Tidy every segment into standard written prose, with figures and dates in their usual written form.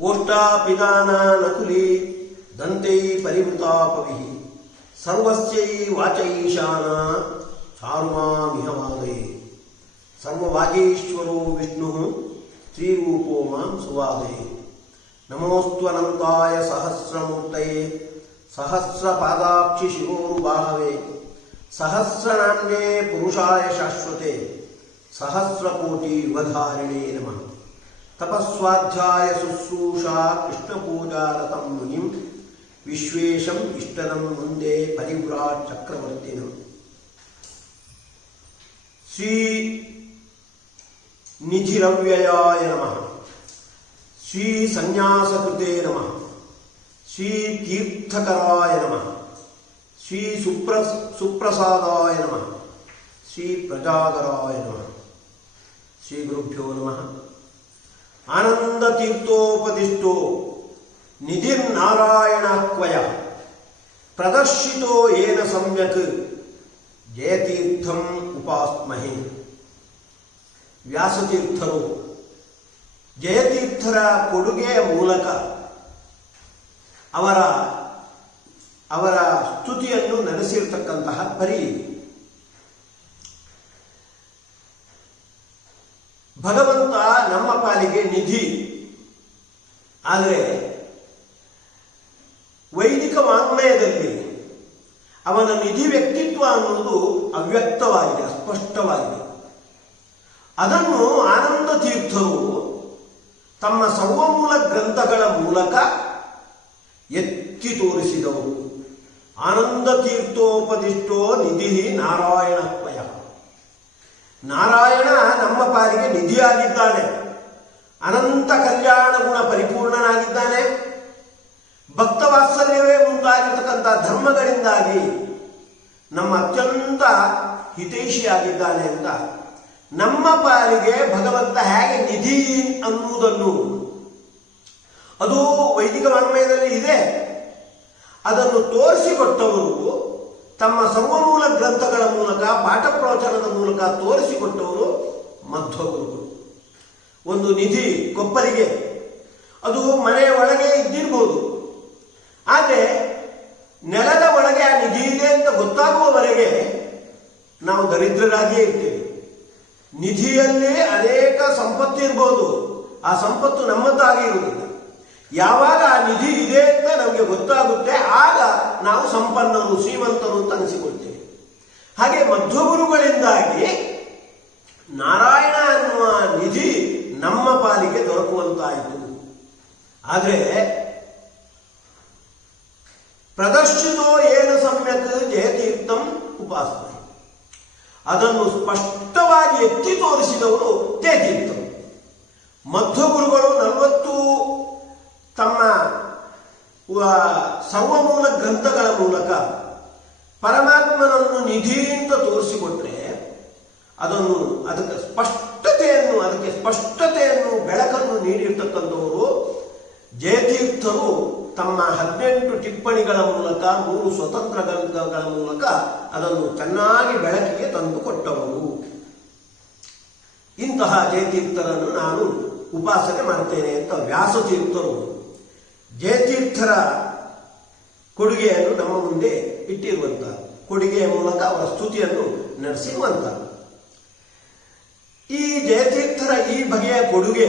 ಓಷ್ಟಾಪಿದಾನ ನಕುಲಿ ದಂತೈ ಪರಿವೃತಾಪವಿ ಸರ್ವಸ್ಯೈ ವಾಚೈಶಾನ ಚಾರುಮಾಮಿಹವಾದಯೇ ಸರ್ವವಾಗೀಶ್ವರೋ ವಿಷ್ಣು ಶ್ರೀರೂಪೋ ಮಾಂ ಸುವಾದಯೇ ನಮೋಸ್ತ್ವನಂತಾಯ ಸಹಸ್ರಮೂರ್ತಯೇ ಸಹಸ್ರಪಾದಾಕ್ಷಿ ಶಿರೋರುಬಾಹವೇ ಸಹಸ್ರನಾಮ್ನೇ ಪುರುಷಾಯ ಶಾಶ್ವತೆ ಸಹಸ್ರಕೋಟಿ ಯುಗಧಾರಿಣೇ ನಮಃ ತಪಸ್ವಾಧ್ಯಾಯ ಶುಶ್ರೂಷಾ ಕೃಷ್ಣಪೂಜಾರತಂ ಮುನಿಂ ವಿಶ್ವೇಶಂ ಇಷ್ಟದಂ ಮುಂದೆ ಪರಿವ್ರಾಟ್ ಚಕ್ರವರ್ತಿನಂ ಶ್ರೀ ನಿಧಿರವ್ಯಯಾಯ ನಮಃ ಶ್ರೀ ಸನ್ಯಾಸಕೃತೆ ನಮಃ ಶ್ರೀ ತೀರ್ಥಕರಾಯ ನಮಃ ಶ್ರೀ ಸುಪ್ರಸಾದಾಯ ನಮಃ ಶ್ರೀ ಪ್ರಜಾಗರಾಯ ನಮಃ ಶ್ರೀ ಗುರುಭ್ಯೋ ನಮಃ ಆನಂದ ತೀರ್ಥೋಪದಿಷ್ಟೋ ನಿಧಿರ್ನಾರಾಯಣಾಕ್ವಯ ಪ್ರದರ್ಶಿತೋ ಯೇನ ಸಮ್ಯಕ್ ಜಯತೀರ್ಥಂ ಉಪಾಸ್ಮಹೇ. ವ್ಯಾಸತೀರ್ಥರು ಜಯತೀರ್ಥರ ಕೊಡುಗೆಯ ಮೂಲಕ ಅವರ ಸ್ತುತಿಯನ್ನು ನಡೆಸಿರ್ತಕ್ಕಂತಹ ಪರಿ ಭಗವಂತ ನಮ್ಮ ಪಾಲಿಗೆ ನಿಧಿ. ಆದರೆ ವೈದಿಕ ವಾಂಗ್ಮಯದಲ್ಲಿ ಅವನ ನಿಧಿ ವ್ಯಕ್ತಿತ್ವ ಅನ್ನುವುದು ಅವ್ಯಕ್ತವಾಗಿದೆ, ಅಸ್ಪಷ್ಟವಾಗಿದೆ. ಅದನ್ನು ಆನಂದ ತೀರ್ಥರು ತಮ್ಮ ಸರ್ವಮೂಲ ಗ್ರಂಥಗಳ ಮೂಲಕ ಎತ್ತಿ ತೋರಿಸಿದವರು. ಆನಂದ ತೀರ್ಥೋಪದಿಷ್ಟೋ ನಿಧಿ ನಾರಾಯಣತ್ವಯ. ನಾರಾಯಣ ನಮ್ಮ ಪಾಲಿಗೆ ನಿಧಿಯಾಗಿದ್ದಾನೆ, ಅನಂತ ಕಲ್ಯಾಣ ಗುಣ ಪರಿಪೂರ್ಣನಾಗಿದ್ದಾನೆ. ಭಕ್ತವಾತ್ಸಲ್ಯವೇ ಮುಂತಾಗಿರ್ತಕ್ಕಂಥ ಧರ್ಮಗಳಿಂದಾಗಿ ನಮ್ಮ ಅತ್ಯಂತ ಹಿತೈಷಿಯಾಗಿದ್ದಾನೆ ಅಂತ ನಮ್ಮ ಪಾಲಿಗೆ ಭಗವಂತ ಹೇಗೆ ನಿಧಿ ಅನ್ನುವುದನ್ನು, ಅದು ವೈದಿಕ ವಾಂಗ್ಮಯದಲ್ಲಿ ಇದೆ, ಅದನ್ನು ತೋರಿಸಿಕೊಟ್ಟವರು ತಮ್ಮ ಸರ್ವಮೂಲ ಗ್ರಂಥಗಳ ಮೂಲಕ, ಪಾಠ ಪ್ರವಚನದ ಮೂಲಕ ತೋರಿಸಿಕೊಟ್ಟವರು ಮಧ್ವಗುರುಗಳು. ಒಂದು ನಿಧಿ ಕೊಪ್ಪರಿಗೆ ಅದು ಮನೆಯ ಒಳಗೆ ಇದ್ದಿರಬಹುದು, ಆದರೆ ನೆಲದ ಒಳಗೆ ಆ ನಿಧಿ ಇದೆ ಅಂತ ಗೊತ್ತಾಗುವವರೆಗೆ ನಾವು ದರಿದ್ರರಾಗಿಯೇ ಇರ್ತೇವೆ. ನಿಧಿಯಲ್ಲಿ ಅನೇಕ ಸಂಪತ್ತು ಇರಬಹುದು, ಆ ಸಂಪತ್ತು ನಮ್ಮದಾಗಿ ಇರುವುದಿಲ್ಲ. ಯಾವಾಗ ಆ ನಿಧಿ ಇದೆ ಅಂತ ನಮಗೆ ಗೊತ್ತಾಗುತ್ತೆ, ಆಗ ನಾವು ಸಂಪನ್ನರು, ಶ್ರೀಮಂತರು ಅಂತ ಅನಿಸಿಕೊಳ್ತೇವೆ. ಹಾಗೆ ಮಧ್ವಗುರುಗಳಿಂದಾಗಿ ನಾರಾಯಣ ಅನ್ನುವ ನಿಧಿ ನಮ್ಮ ಪಾಲಿಗೆ ದೊರಕುವಂತಾಯಿತು. ಆದರೆ ಪ್ರದರ್ಶಿತೋ ಏನು ಸಮ್ಯಕ್ ಜಯತೀರ್ಥಂ ಉಪಾಸನೆ, ಅದನ್ನು ಸ್ಪಷ್ಟವಾಗಿ ಎತ್ತಿ ತೋರಿಸಿದವರು ಜಯತೀರ್ಥರು. ಮಧ್ವಗುರುಗಳು 40 ತಮ್ಮ ಸರ್ವಮೂಲ ಗ್ರಂಥಗಳ ಮೂಲಕ ಪರಮಾತ್ಮನನ್ನು ನಿಧಿ ಅಂತ ತೋರಿಸಿಕೊಟ್ರೆ ಅದಕ್ಕೆ ಸ್ಪಷ್ಟತೆಯನ್ನು ಬೆಳಕನ್ನು ನೀಡಿರ್ತಕ್ಕಂಥವರು ಜಯತೀರ್ಥರು. ತಮ್ಮ 18 ಟಿಪ್ಪಣಿಗಳ ಮೂಲಕ, 3 ಸ್ವತಂತ್ರ ಗ್ರಂಥಗಳ ಮೂಲಕ ಅದನ್ನು ಚೆನ್ನಾಗಿ ಬೆಳಕಿಗೆ ತಂದುಕೊಟ್ಟವರು. ಇಂತಹ ಜಯತೀರ್ಥರನ್ನು ನಾನು ಉಪಾಸನೆ ಮಾಡ್ತೇನೆ ಅಂತ ವ್ಯಾಸತೀರ್ಥರು ಜಯತೀರ್ಥರ ಕೊಡುಗೆಯನ್ನು ನಮ್ಮ ಮುಂದೆ ಇಟ್ಟಿರುವಂತಹ, ಕೊಡುಗೆಯ ಮೂಲಕ ಅವರ ಸ್ತುತಿಯನ್ನು ನಡೆಸಿರುವಂತಹ ಈ ಜಯತೀರ್ಥರ ಈ ಬಗೆಯ ಕೊಡುಗೆ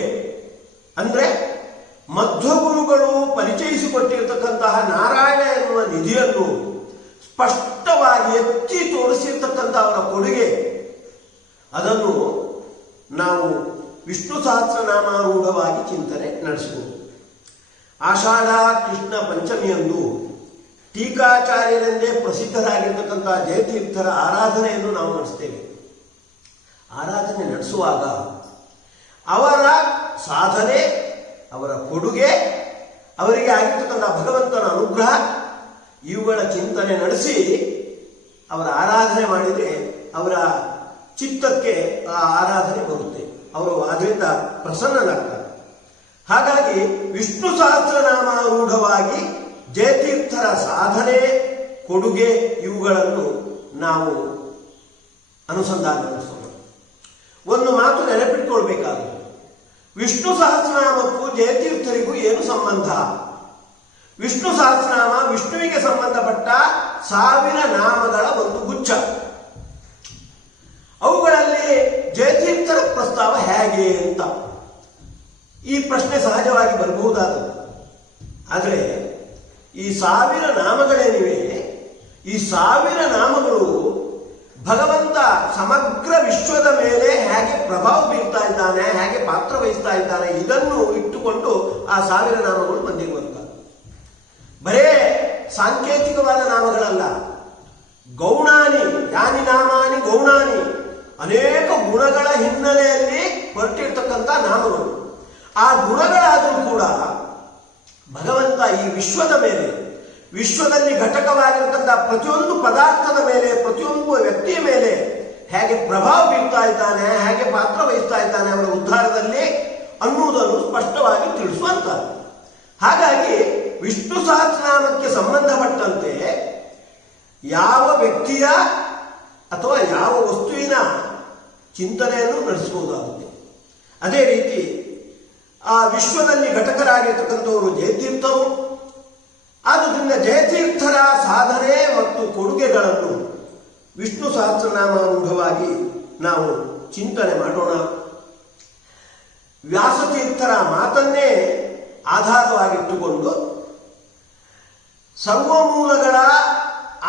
ಅಂದ್ರೆ ಮಧ್ವಗುರುಗಳು ಪರಿಚಯಿಸಿಕೊಟ್ಟಿರತಕ್ಕಂತಹ ನಾರಾಯಣ ಎನ್ನುವ ನಿಧಿಯನ್ನು ಸ್ಪಷ್ಟವಾಗಿ ಎತ್ತಿ ತೋರಿಸಿರ್ತಕ್ಕಂಥ ಅವರ ಕೊಡುಗೆ. ಅದನ್ನು ನಾವು ವಿಷ್ಣು ಸಹಸ್ರನಾಮಾರೂಢವಾಗಿ ಚಿಂತನೆ ನಡೆಸಬಹುದು. ಆಷಾಢ ಕೃಷ್ಣ ಪಂಚಮಿಯಂದು ಟೀಕಾಚಾರ್ಯರೆಂದೇ ಪ್ರಸಿದ್ಧರಾಗಿರ್ತಕ್ಕಂತಹ ಜಯತೀರ್ಥರ ಆರಾಧನೆಯನ್ನು ನಾವು ನಡೆಸ್ತೇವೆ. ಆರಾಧನೆ ನಡೆಸುವಾಗ ಅವರ ಸಾಧನೆ, ಅವರ ಕೊಡುಗೆ, ಅವರಿಗೆ ಆಗಿರ್ತಕ್ಕಂಥ ಭಗವಂತನ ಅನುಗ್ರಹ, ಇವುಗಳ ಚಿಂತನೆ ನಡೆಸಿ ಅವರ ಆರಾಧನೆ ಮಾಡಿದರೆ ಅವರ ಚಿತ್ತಕ್ಕೆ ಆ ಆರಾಧನೆ ಬರುತ್ತೆ, ಅವರು ಅದರಿಂದ ಪ್ರಸನ್ನನಾಗ್ತಾರೆ. ಹಾಗಾಗಿ ವಿಷ್ಣು ಸಹಸ್ರನಾಮಾರೂಢವಾಗಿ ಜಯತೀರ್ಥರ ಸಾಧನೆ, ಕೊಡುಗೆ ಇವುಗಳನ್ನು ನಾವು ಅನುಸಂಧಾನ ನಡೆಸೋಣ. ಒಂದು ಮಾತು ನೆನಪಿಟ್ಕೊಳ್ಬೇಕಾಗುತ್ತೆ, ವಿಷ್ಣು ಸಹಸ್ರನಾಮಕ್ಕೂ ಜಯತೀರ್ಥರಿಗೂ ಏನು ಸಂಬಂಧ? ವಿಷ್ಣು ಸಹಸ್ರನಾಮ ವಿಷ್ಣುವಿಗೆ ಸಂಬಂಧಪಟ್ಟ 1000 ನಾಮಗಳ ಒಂದು ಗುಚ್ಛ. ಅವುಗಳಲ್ಲಿ ಜಯತೀರ್ಥರ ಪ್ರಸ್ತಾವ ಹೇಗೆ ಅಂತ ಈ ಪ್ರಶ್ನೆ ಸಹಜವಾಗಿ ಬರಬಹುದಾದದ್ದು. ಆದರೆ ಈ 1000 ನಾಮಗಳೇನಿವೆ, ಈ 1000 ನಾಮಗಳು ಭಗವಂತ ಸಮಗ್ರ ವಿಶ್ವದ ಮೇಲೆ ಹೇಗೆ ಪ್ರಭಾವ ಬೀರ್ತಾ ಇದ್ದಾನೆ, ಹೇಗೆ ಪಾತ್ರ ವಹಿಸ್ತಾ ಇದ್ದಾನೆ, ಇದನ್ನು ಇಟ್ಟುಕೊಂಡು ಆ 1000 ನಾಮಗಳು ಬಂದಿರುವಂತ. ಬರೇ ಸಾಂಕೇತಿಕವಾದ ನಾಮಗಳಲ್ಲ. ಗೌಣಾನಿ ಯಾನಿ ನಾಮಾನಿ ಗೌಣಾನಿ, ಅನೇಕ ಗುಣಗಳ ಹಿನ್ನೆಲೆಯಲ್ಲಿ ಹೊರಟಿರ್ತಕ್ಕಂಥ ನಾಮಗಳು. ಆ ಗುಣಗಳಾದರೂ ಕೂಡ ಭಗವಂತ ಈ ವಿಶ್ವದ ಮೇಲೆ, ವಿಶ್ವದಲ್ಲಿ ಘಟಕವಾಗಿರತಕ್ಕಂಥ ಪ್ರತಿಯೊಂದು ಪದಾರ್ಥದ ಮೇಲೆ, ಪ್ರತಿಯೊಂದು ವ್ಯಕ್ತಿಯ ಮೇಲೆ ಹೇಗೆ ಪ್ರಭಾವ ಬೀರ್ತಾ ಇದ್ದಾನೆ, ಹೇಗೆ ಪಾತ್ರ ವಹಿಸ್ತಾ ಇದ್ದಾನೆ ಅವರ ಉದ್ಧಾರದಲ್ಲಿ ಅನ್ನುವುದನ್ನು ಸ್ಪಷ್ಟವಾಗಿ ತಿಳಿಸುವಂತ. ಹಾಗಾಗಿ ವಿಷ್ಣು ಸಹಸ್ರನಾಮಕ್ಕೆ ಸಂಬಂಧಪಟ್ಟಂತೆ ಯಾವ ವ್ಯಕ್ತಿಯ ಅಥವಾ ಯಾವ ವಸ್ತುವಿನ ಚಿಂತನೆಯನ್ನು ನಡೆಸಬಹುದಾಗುತ್ತೆ. ಅದೇ ರೀತಿ ಆ ವಿಶ್ವದಲ್ಲಿ ಘಟಕರಾಗಿರ್ತಕ್ಕಂಥವರು ಜಯತೀರ್ಥರು. ಆದುದರಿಂದ ಜಯತೀರ್ಥರ ಸಾಧನೆ ಮತ್ತು ಕೊಡುಗೆಗಳನ್ನು ವಿಷ್ಣು ಸಹಸ್ರನಾಮಾನುಗವಾಗಿ ನಾವು ಚಿಂತನೆ ಮಾಡೋಣ. ವ್ಯಾಸತೀರ್ಥರ ಮಾತನ್ನೇ ಆಧಾರವಾಗಿಟ್ಟುಕೊಂಡು ಸರ್ವಮೂಲಗಳ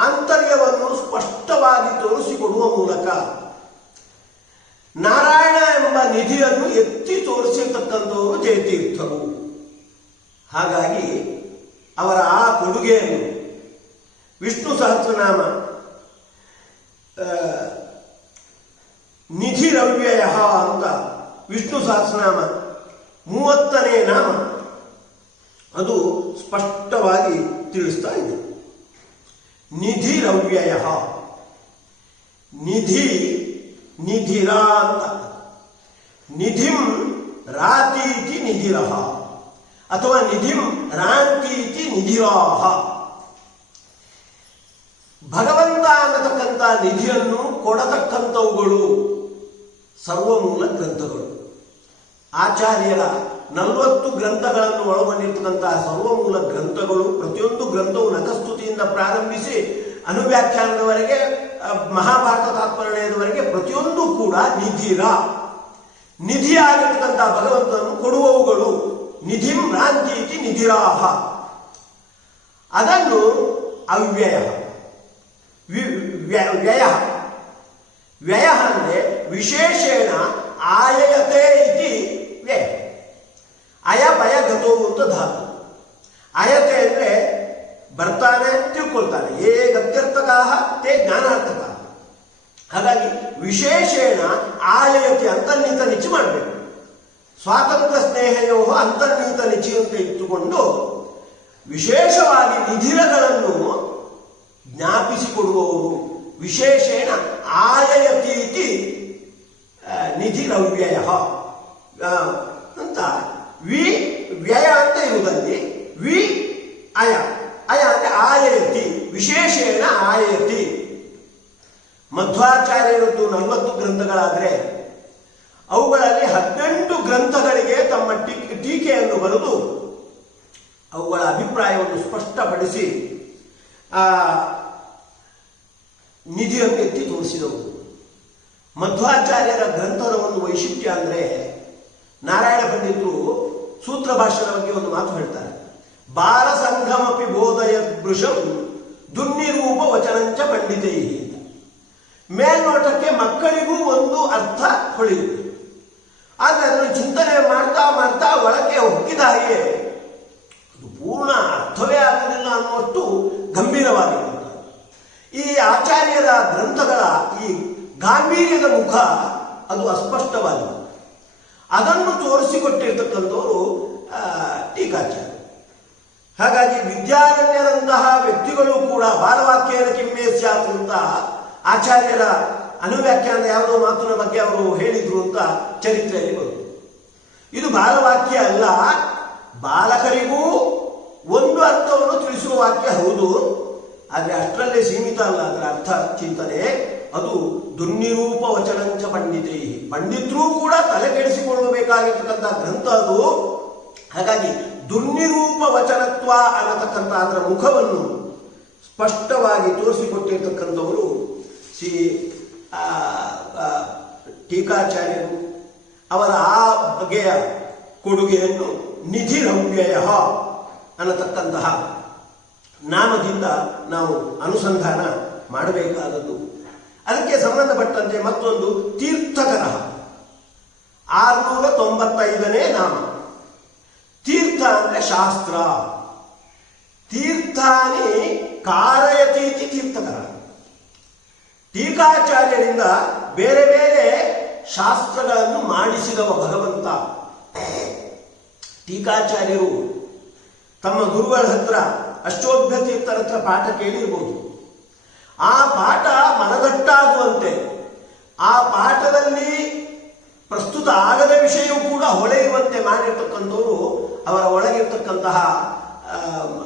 ಆಂತರ್ಯವನ್ನು ಸ್ಪಷ್ಟವಾಗಿ ತೋರಿಸಿಕೊಡುವ ಮೂಲಕ ನಾರಾಯಣ ಎಂಬ ನಿಧಿಯನ್ನು ಎತ್ತಿ ತೋರಿಸಿರ್ತಕ್ಕಂಥವರು ಜಯತೀರ್ಥರು. ಹಾಗಾಗಿ ಅವರ ಆ ಕೊಡುಗೆಯನ್ನು ವಿಷ್ಣು ಸಹಸ್ರನಾಮ ನಿಧಿರವ್ಯಯ ಅಂತ ವಿಷ್ಣು ಸಹಸ್ರನಾಮ 30ನೇ ನಾಮ ಅದು ಸ್ಪಷ್ಟವಾಗಿ ತಿಳಿಸ್ತಾ ಇದೆ. ನಿಧಿರವ್ಯಯ, ನಿಧಿ ನಿಧಿರ ಅಂತ, ನಿಧಿಂ ರಾತೀತಿ ನಿಧಿರಹ ಅಥವಾ ನಿಧಿಂ ರಾಂತೀತಿ ನಿಧಿರಾಹ. ಭಗವಂತ ಅನ್ನತಕ್ಕಂಥ ನಿಧಿಯನ್ನು ಕೊಡತಕ್ಕಂಥವುಗಳು ಸರ್ವಮೂಲ ಗ್ರಂಥಗಳು. ಆಚಾರ್ಯರ 40 ಗ್ರಂಥಗಳನ್ನು ಒಳಗೊಂಡಿರ್ತಕ್ಕಂತಹ ಸರ್ವಮೂಲ ಗ್ರಂಥಗಳು, ಪ್ರತಿಯೊಂದು ಗ್ರಂಥವು ನಖಸ್ತುತಿಯಿಂದ ಪ್ರಾರಂಭಿಸಿ ಅನುವ್ಯಾಖ್ಯಾನದವರೆಗೆ, ಮಹಾಭಾರತ ತಾತ್ಪರ್ಯದವರೆಗೆ ಪ್ರತಿಯೊಂದು ಕೂಡ ನಿಧಿರ, ನಿಧಿಯಾಗಿರ್ತಕ್ಕಂಥ ಭಗವಂತನನ್ನು ಕೊಡುವವುಗಳು. ನಿಧಿಂ ರಾಂತೀತಿ ನಿಧಿರಾಹ. ಅದನ್ನು ಅವ್ಯಯ, ವ್ಯಯ, ವ್ಯಯ ಅಂದರೆ ವಿಶೇಷೇಣ ಆಯಯತೆ ಇತಿ ವ್ಯಯ. ಅಯ ಭಯ ಗತೋ ಅಂತ ಧಾತು. ಅಯತೆ ಅಂದರೆ ಬರ್ತಾನೆ, ತಿಳ್ಕೊಳ್ತಾನೆ. ಏ ಗತ್ಯರ್ಥಕಾಹ ತೇ ಜ್ಞಾನಾರ್ಥಕ. ಹಾಗಾಗಿ ವಿಶೇಷೇಣ ಆಯಯತೆ, ಅಂತರ್ನೀತ ನಿಚಿ ಮಾಡಬೇಕು. ಸ್ವಾತಂತ್ರ್ಯ ಸ್ನೇಹಯೋ ಅಂತರ್ನೀತ ನಿಚಿ ಅಂತ ಇಟ್ಟುಕೊಂಡು ವಿಶೇಷವಾಗಿ ನಿಧಿರಗಳನ್ನು ಜ್ಞಾಪಿಸಿಕೊಡುವವರು. ವಿಶೇಷೇಣ ಆಯಯತೀತಿ ನಿಧಿರವ್ಯಯ ಅಂತ. ವ್ಯಯ ಅಂತ ಇರುವುದಲ್ಲಿ ವಿ ಅಯ, ಅಯ ಅಂದ್ರೆ ಆಯಯತಿ, ವಿಶೇಷೇಣ ಆಯಯತಿ. ಮಧ್ವಾಚಾರ್ಯರದ್ದು 40 ಗ್ರಂಥಗಳಾದರೆ ಅವುಗಳಲ್ಲಿ 18 ಗ್ರಂಥಗಳಿಗೆ ತಮ್ಮ ಟೀಕೆಯನ್ನು ಬರೆದು ಅವುಗಳ ಅಭಿಪ್ರಾಯವನ್ನು ಸ್ಪಷ್ಟಪಡಿಸಿ ನಿಧಿಯನ್ನು ಎತ್ತಿ ತೋರಿಸಿದವು. ಮಧ್ವಾಚಾರ್ಯರ ಗ್ರಂಥದ ಒಂದು ವೈಶಿಷ್ಟ್ಯ ಅಂದರೆ, ನಾರಾಯಣ ಪಂಡಿತರು ಸೂತ್ರ ಭಾಷ್ಯದ ಬಗ್ಗೆ ಒಂದು ಮಾತು ಹೇಳ್ತಾರೆ. ಬಾಲ ಸಂಘಮಪಿ ಬೋಧಯದೃಶಂ ದುರ್ನಿರೂಪ ವಚನಂಚ ಪಂಡಿತೈ ಅಂತ. ಮೇಲ್ನೋಟಕ್ಕೆ ಮಕ್ಕಳಿಗೂ ಒಂದು ಅರ್ಥ ಹೊಳೆಯುತ್ತೆ, ಆದರೆ ಅದನ್ನು ಚಿಂತನೆ ಮಾಡ್ತಾ ಮಾಡ್ತಾ ಒಳಗೆ ಹೊಕ್ಕಿದ ಹಾಗೆ ಅದು ಪೂರ್ಣ ಅರ್ಥವೇ ಆಗುವುದಿಲ್ಲ ಅನ್ನುವಷ್ಟು ಗಂಭೀರವಾಗಿರುತ್ತದೆ. ಈ ಆಚಾರ್ಯರ ಗ್ರಂಥಗಳ ಈ ಗಾಂಭೀರ್ಯದ ಮುಖ ಅದು ಅಸ್ಪಷ್ಟವಾಗಿದೆ. ಅದನ್ನು ತೋರಿಸಿಕೊಟ್ಟಿರ್ತಕ್ಕಂಥವರು ಟೀಕಾಚಾರ್ಯ. ಹಾಗಾಗಿ ವಿದ್ಯಾರಣ್ಯರಂತಹ ವ್ಯಕ್ತಿಗಳು ಕೂಡ ಬಾಲವಾಕ್ಯನ ಕಿಮ್ಮೆ ಸ್ಯಾತ್ ಅಂತ ಆಚಾರ್ಯರ ಅನುವ್ಯಾಖ್ಯಾನದ ಯಾವುದೋ ಮಾತಿನ ಬಗ್ಗೆ ಅವರು ಹೇಳಿದ್ರು ಅಂತ ಚರಿತ್ರೆಯಲ್ಲಿ ಬರುವುದು. ಇದು ಬಾಲವಾಕ್ಯ ಅಲ್ಲ, ಬಾಲಕರಿಗೂ ಒಂದು ಅರ್ಥವನ್ನು ತಿಳಿಸುವ ವಾಕ್ಯ ಹೌದು, ಆದರೆ ಅಷ್ಟರಲ್ಲೇ ಸೀಮಿತ ಅಲ್ಲ. ಅದರ ಅರ್ಥ ಚಿಂತನೆ ಅದು ದುರ್ನಿರೂಪ ವಚನಂಚ ಪಂಡಿತೈ. ಪಂಡಿತರೂ ಕೂಡ ತಲೆ ಕೆಡಿಸಿಕೊಳ್ಳಬೇಕಾದ ಶ್ರೇಷ್ಠವಾಗಿರ್ತಕ್ಕಂಥ ಗ್ರಂಥ ಅದು. ಹಾಗಾಗಿ ದುರ್ನಿರೂಪ ವಚನತ್ವ ಅನ್ನತಕ್ಕಂಥ ಅದರ ಮುಖವನ್ನು ಸ್ಪಷ್ಟವಾಗಿ ತೋರಿಸಿಕೊಟ್ಟಿರ್ತಕ್ಕಂಥವರು ಶ್ರೀ ಟೀಕಾಚಾರ್ಯರು. ಅವರ ಆ ಬಗೆಯ ಕೊಡುಗೆಯನ್ನು ನಿಧಿರವ್ಯಯ ಅನ್ನತಕ್ಕಂತಹ ನಾಮದಿಂದ ನಾವು ಅನುಸಂಧಾನ ಮಾಡಬೇಕಾದದ್ದು. ಅದಕ್ಕೆ ಸಂಬಂಧಪಟ್ಟಂತೆ ಮತ್ತೊಂದು ತೀರ್ಥಕರ 695ನೇ ನಾಮ. ತೀರ್ಥ ಅಂದ್ರೆ ಶಾಸ್ತ್ರ. ತೀರ್ಥಾನಿ ಕಾರಯತೀತಿ ತೀರ್ಥಕರ. ಟೀಕಾಚಾರ್ಯರಿಂದ ಬೇರೆ ಬೇರೆ ಶಾಸ್ತ್ರಗಳನ್ನು ಮಾಡಿಸಿದವ ಭಗವಂತ. ಟೀಕಾಚಾರ್ಯರು ತಮ್ಮ ಗುರುಗಳ ಹತ್ರ ಅಷ್ಟೋಭ್ಯ ತೀರ್ಥರ ಹತ್ರ ಪಾಠ ಕೇಳಿರ್ಬೋದು. ಆ ಪಾಠ ಮನದಟ್ಟಾಗುವಂತೆ, ಆ ಪಾಠದಲ್ಲಿ ಪ್ರಸ್ತುತ ಆಗದ ವಿಷಯವೂ ಕೂಡ ಹೊಳೆಯುವಂತೆ ಮಾಡಿರ್ತಕ್ಕಂಥವರು ಅವರ ಒಳಗಿರ್ತಕ್ಕಂತಹ